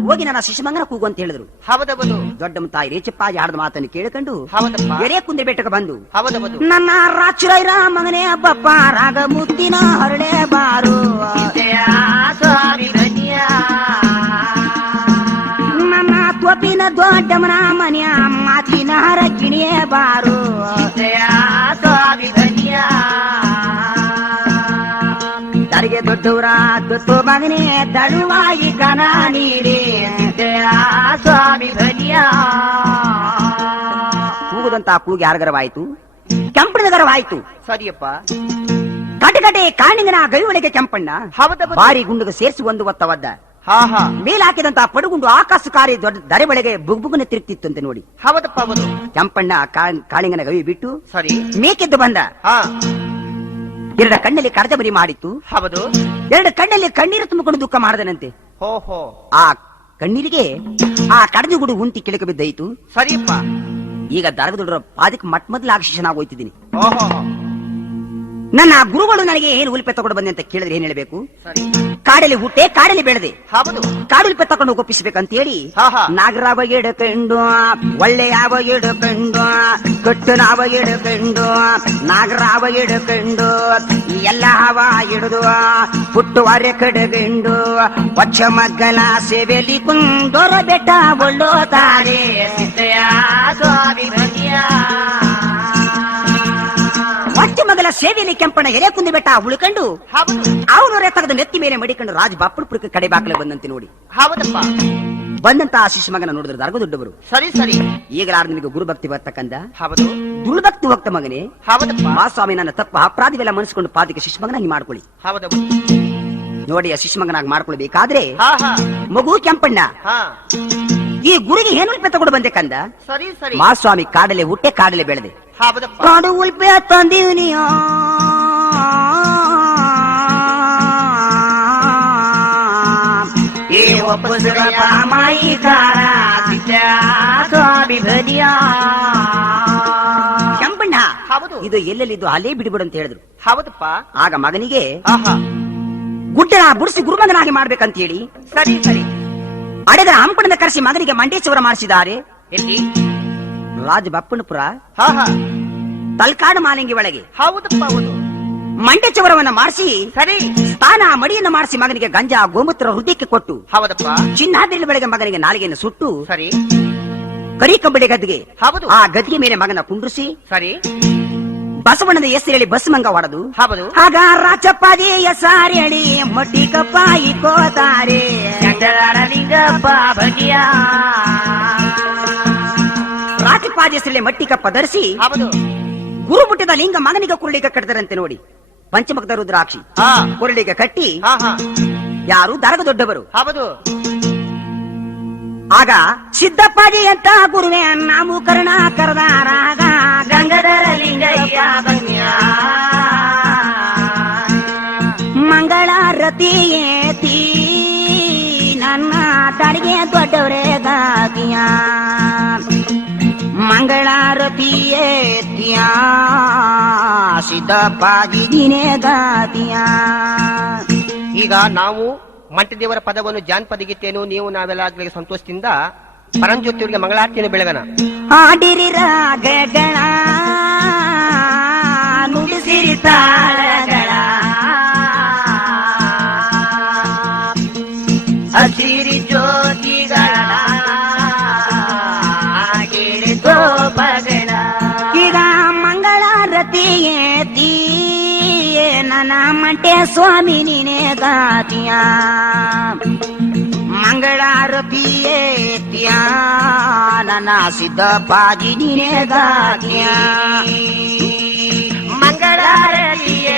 ಹೋಗಿ ನನ್ನ ಶಿಶುಮಂಗನ ಕೂಗು ಅಂತ ಹೇಳಿದ್ರು. ಹೌದೌದು. ದೊಡ್ಡಮ್ಮ ತಾಯಿ ರೇಚಪ್ಪಾಜಿ ಹಾಡದ ಮಾತನ್ನು ಕೇಳಿಕೊಂಡು ಹೌದಪ್ಪ. ಎರೆ ಕುಂದೆ ಬೆಟ್ಟಕ್ಕೆ ಬಂದು ಹೌದೌದು. ನನ್ನ ರಾಚುರೈರ ಮಗನೇ ಹಬ್ಬಪ್ಪ ರಾಗ ಮುತ್ತಿನ ಹರಳೆ ಬಾರು, ಸಿದ್ದಯ್ಯ ಸ್ವಾಮಿ ಧನ್ಯ ನನ್ನ ತ್ವಪಿನ ದೊಡ್ಡಮ್ಮನ ಮನೆಯ ಮಾತಿನ ಹರ ಕಿಣಿಯೇ ಬಾರು. ಸಿದ್ದಯ್ಯ ಸ್ವಾಮಿ ಧನ್ಯ ದರಿಗೆ ದೊಡ್ಡವರ ದೊತ್ತು ಮಗನೇ ದಳುವಾಗಿ ಕನ ನೀಡಿ. ಸಿದ್ದಯ್ಯ ಸ್ವಾಮಿ ಧನ್ಯ ಕೂಗುದಂತ ಕೂಗಿ ಯಾರಗರವಾಯ್ತು, ಕೆಂಪಣ್ಣದ ಗರವಾಯ್ತು. ಸರಿಯಪ್ಪ. ಕಟಕಟೆ ಕಾಣಿಂಗನ ಗೈವಳಿಗೆ ಕೆಂಪಣ್ಣ ಹೌದೌದು. ಬಾರಿ ಗುಂಡಿಗೆ ಸೇರಿಸಿ ಒಂದು ಒತ್ತವದ್ದ. ಹಾ ಹಾ. ಮೇಲಾಕಿದಂತ ಪಡುಗುಂಡು ಆಕಾಶಕಾರಿ ದೊಡ್ಡ ದರೆಬಳೆಗೆ ಬುಗ್ಬುಗನೆ ತಿರುಗ್ತಿತ್ತಂತೆ ನೋಡಿ. ಹೌದಪ್ಪ. ಹೌದು. ಕೆಂಪಣ್ಣ ಕಾಳಿಂಗನ ಗವಿ ಬಿಟ್ಟು ಸರಿ. ಮೇಕೆದ್ದು ಬಂದ. ಹಾ. 2 ಕಣ್ಣಲ್ಲಿ ಕಡದ ಬರಿ ಮಾಡಿತ್ತು, ಹೌದು. 2 ಕಣ್ಣಲ್ಲಿ ಕಣ್ಣೀರು ತುಂಬಿಕೊಂಡು ದುಃಖ ಮಾಡದನಂತೆ. ಹೋ ಹೋ. ಆ ಕಣ್ಣೀರಿಗೆ ಆ ಕಡದ ಗುಡು ಉಂಟಿ ಕೆಳಗೆ ಬಿದ್ದಾಯಿತು. ಸರಿಯಪ್ಪ. ಈಗ ದರಗ ದೊಡ್ಡರ ಪಾದಕ್ಕೆ ಮೊದಲಾಗಿ ಶಿಷ್ಯನಾಗೋಯ್ತಿದ್ದೀನಿ. ಓಹೋ. ನನ್ನ ಗುರುಗಳು ನನಗೆ ಏನು ಉಲ್ಪೆ ತಗೊಂಡು ಬಂದೆ ಅಂತ ಕೇಳಿದ್ರೆ ಏನ್ ಹೇಳ್ಬೇಕು? ಸರಿ. ಕಾಡಲ್ಲಿ ಹುಟ್ಟೆ, ಕಾಡಲ್ಲಿ ಬೆಳೆದೆ, ಹೌದು. ಕಾಡುಲ್ಪೆ ತಕೊಂಡು ಒಪ್ಪಿಸ್ಬೇಕಂತ ಹೇಳಿ ಹಾ, ಹಾ. ನಾಗರಾವ ಎಡಕಂಡು ಒಳ್ಳೆಯಾವ ಎಡಕಂಡು ಕಟ್ಟನಾವ ಎಡಕಂಡು ನಾಗರಾವ ಎಡಕಂಡು ಎಲ್ಲ ಹವ ಹಿಡಿದು ಹುಟ್ಟುವಾರೆ ಕಡಗಂಡು ಪಚ್ಚ ಮಗ್ಗಲ ಸೇವೆಲಿ ಕುಂದೊರ ಬೆಟ್ಟ ಒಳ್ಳೋತಾರೆ. ಸಿದ್ದಯ್ಯ ಸ್ವಾಮಿ ಧನ್ಯ ಪಚ್ಚ ಮಗಲ ಸೇವೆಯಲ್ಲಿ ಕೆಂಪಣ್ಣ ಎಲೆ ಕುಂದಿ ಬೆಟ್ಟ ಉಳ್ಕೊಂಡು ಹೌದು. ಅವನವರೇ ತೆಗೆದು ನೆತ್ತಿ ಮೇಲೆ ಮಡಿಕೊಂಡು ರಾಜ ಬಾಪುರಪುರಕ್ಕೆ ಕಡೆ ಬಾಕಲೆ ಬಂದಂತೆ ನೋಡಿ. ಹೌದಪ್ಪ. ಬಂದಂತ ಆ ಶಿಶು ಮಗನ ನೋಡಿದ್ರೆ ದರ್ಗ ದೊಡ್ಡವರು. ಸರಿ ಸರಿ. ಈಗಲಾರ ನಿಮಗೆ ಗುರುಭಕ್ತಿ ಬರ್ತಕ್ಕಂದ ಹೌದು. ದುರ್ಭಕ್ತಿ ಹೋಗ್ತ ಮಗನೇ. ಹೌದಪ್ಪ. ಸ್ವಾಮಿ ನನ್ನ ತಪ್ಪು ಅಪರಾಧವೆಲ್ಲ ಮನಸ್ಕೊಂಡು ಪಾದಕ್ಕೆ ಶಿಶು ಮಗನಾಗಿ ಮಾಡ್ಕೊಳ್ಳಿ. ಹೌದಪ್ಪ. ನೋಡಿ ಆ ಶಿಶು ಮಗನಾಗಿ ಮಾಡ್ಕೊಳ್ಬೇಕಾದ್ರೆ ಹಾ ಹಾ. ಮಗು ಕೆಂಪಣ್ಣ ಹಾ. ಈ ಗುರಿಗೆ ಏನು ಉಲ್ಪೆ ತಗೊಂಡು ಬಂದೆ ಕಂದ. ಸರಿ ಸರಿ. ಸ್ವಾಮಿ ಕಾಡಲೆ ಹುಟ್ಟೆ, ಕಾಡಲೆ ಬೆಳೆದೆ. ಹೌದಪ್ಪ. ಕಾಡು ಉಲ್ಪೆ ತಂದೀನಿಯ ಏ ಒಪ್ಪುಸುಗಪ್ಪ ಮಾಯಿಕಾರ ಸ್ವಾಮಿ ಧನ್ಯ ಕೆಂಪಣ್ಣ ಹೌದು ಇದು ಎಲ್ಲೆಲ್ಲಿದ್ದು ಅಲ್ಲೇ ಬಿಡಿಬಿಡು ಅಂತ ಹೇಳಿದ್ರು. ಹೌದಪ್ಪ. ಆಗ ಮಗನಿಗೆ ಆಹಾ ಗುಡ್ಡನ ಬುಡಿಸಿ ಗುರುಮಗನಾಗಿ ಮಾಡ್ಬೇಕಂತ ಹೇಳಿ ಸರಿ ಸರಿ. ಅಡೆಗರ ಹಂಪಣದ ಕರೆಸಿ ಮಗನಿಗೆ ಮಂಡೇಶ್ವರ ಮಾಡಿಸಿದ್ದಾರೆ. ಎಲ್ಲಿ? ರಾಜ ಬಪ್ಪನಪುರ ಹಾ ಹಾ ತಲ್ಕಾಡು ಮಾಲಿಂಗಿ ಒಳಗೆ ಹೌದಪ್ಪ ಹೌದು. ಮಂಡೇಶ್ವರವನ್ನ ಮಾಡಿಸಿ ಸರಿ ಸ್ಥಾನ ಮಡಿಯನ್ನು ಮಾಡಿಸಿ ಮಗನಿಗೆ ಗಂಜಾ ಗೋಮೂತ್ರ ಹೃದಯಕ್ಕೆ ಕೊಟ್ಟು ಹೌದಪ್ಪ. ಚಿನ್ನಾದ್ರಿ ಬೆಳಗ್ಗೆ ಮಗನಿಗೆ ನಾಲಿಗೆಯನ್ನು ಸುಟ್ಟು ಸರಿ ಕರಿ ಕಂಬಳಿ ಗದ್ದಿಗೆ ಹೌದು. ಆ ಗದ್ದಿಗೆ ಮೇಲೆ ಮಗನ ಕುಂಡ್ರಿಸಿ ಸರಿ ಬಸವಣ್ಣದ ಹೆಸರೇಳಿ ಬಸಮಂಗ ಹೊಡೆದು ಹೌದು. ಆಗ ರಾಚಪ್ಪಾದಿ ಹೆಸರೇಳಿ ಮಟ್ಟಿ ಕಪ್ಪಾಯಿ ಕೋತಾರೆ ಲಿಂಗಪ್ಪ ಭಜಿಯ ರಾಚಪ್ಪಾದಿ ಹೆಸರಲ್ಲಿ ಮಟ್ಟಿ ಕಪ್ಪ ಧರಿಸಿ ಹೌದು. ಗುರು ಮುಟ್ಟಿದ ಲಿಂಗ ಮಗನಿಗೆ ಕುರುಳಿಗೆ ಕಟ್ಟದರಂತೆ ನೋಡಿ. ಪಂಚಮುಖದ ರುದ್ರಾಕ್ಷಿ ಹಾ ಕುರುಳಿಗೆ ಕಟ್ಟಿ ಹಾ ಹಾ ಯಾರು ದರಗ ದೊಡ್ಡವರು. ಹೌದು. ಆಗ ಸಿದ್ದಪ್ಪಾಜಿ ಅಂತ ಗುರುವೆ ನಾವು ಕರ್ಣ ಕರೆದಾರಾಗ ಗಂಗಧರ ಲಿಂಗಯ್ಯ ಬನ್ಯ ಮಂಗಳಾರತಿ ಏತಿ ನನ್ನ ತಡಿಗೆ ದೊಡ್ಡವರೇ ಗಾಗಿಯ ಮಂಗಳಾರತಿ ಏತಿಯ ಸಿದ್ದಪ್ಪಾಜಿ ನೀನೇ ಗಾದಿಯ. ಈಗ ನಾವು ಮಂಟದೇವರ ಪದವನ್ನು ಜಾನಪದ ಗೀತೆಯನ್ನು ನೀವು ನಾವೆಲ್ಲ ಆಗ್ಲಿಕ್ಕೆ ಸಂತೋಷದಿಂದ ಪರಂಜ್ಯೋತಿಯವರಿಗೆ ಮಂಗಳಾರತಿಯನ್ನು ಬೆಳಗನ. ಆಡಿರಿ ರಾಗಗಳ ನುಡಿಸಿರಿ ತಾಳಗಳ ಹಸಿರಿ ಜ್ಯೋತಿಗಳ ಆಗಿರಿ ಗೋಪಗಳ ಈಗ ಮಂಗಳಾರತಿ ಏತಿ ನನ್ನ ಮಂಟೆ ಸ್ವಾಮಿ ನೀನೇ ಗಾತಿಯ ಮಂಗಳಾರತಿ ಏತಿಯ ನನ್ನ ಸಿದ್ದಪ್ಪಾಜಿ ನೀನೇ ಗಾತಿಯ ಮಂಗಳಾರತಿಯ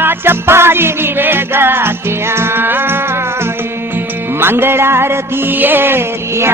ರಾಜಪ್ಪಾಡಿ ನೀವೇ ಗಾತಿಯ ಮಂಗಳಾರತಿ ಏತಿಯ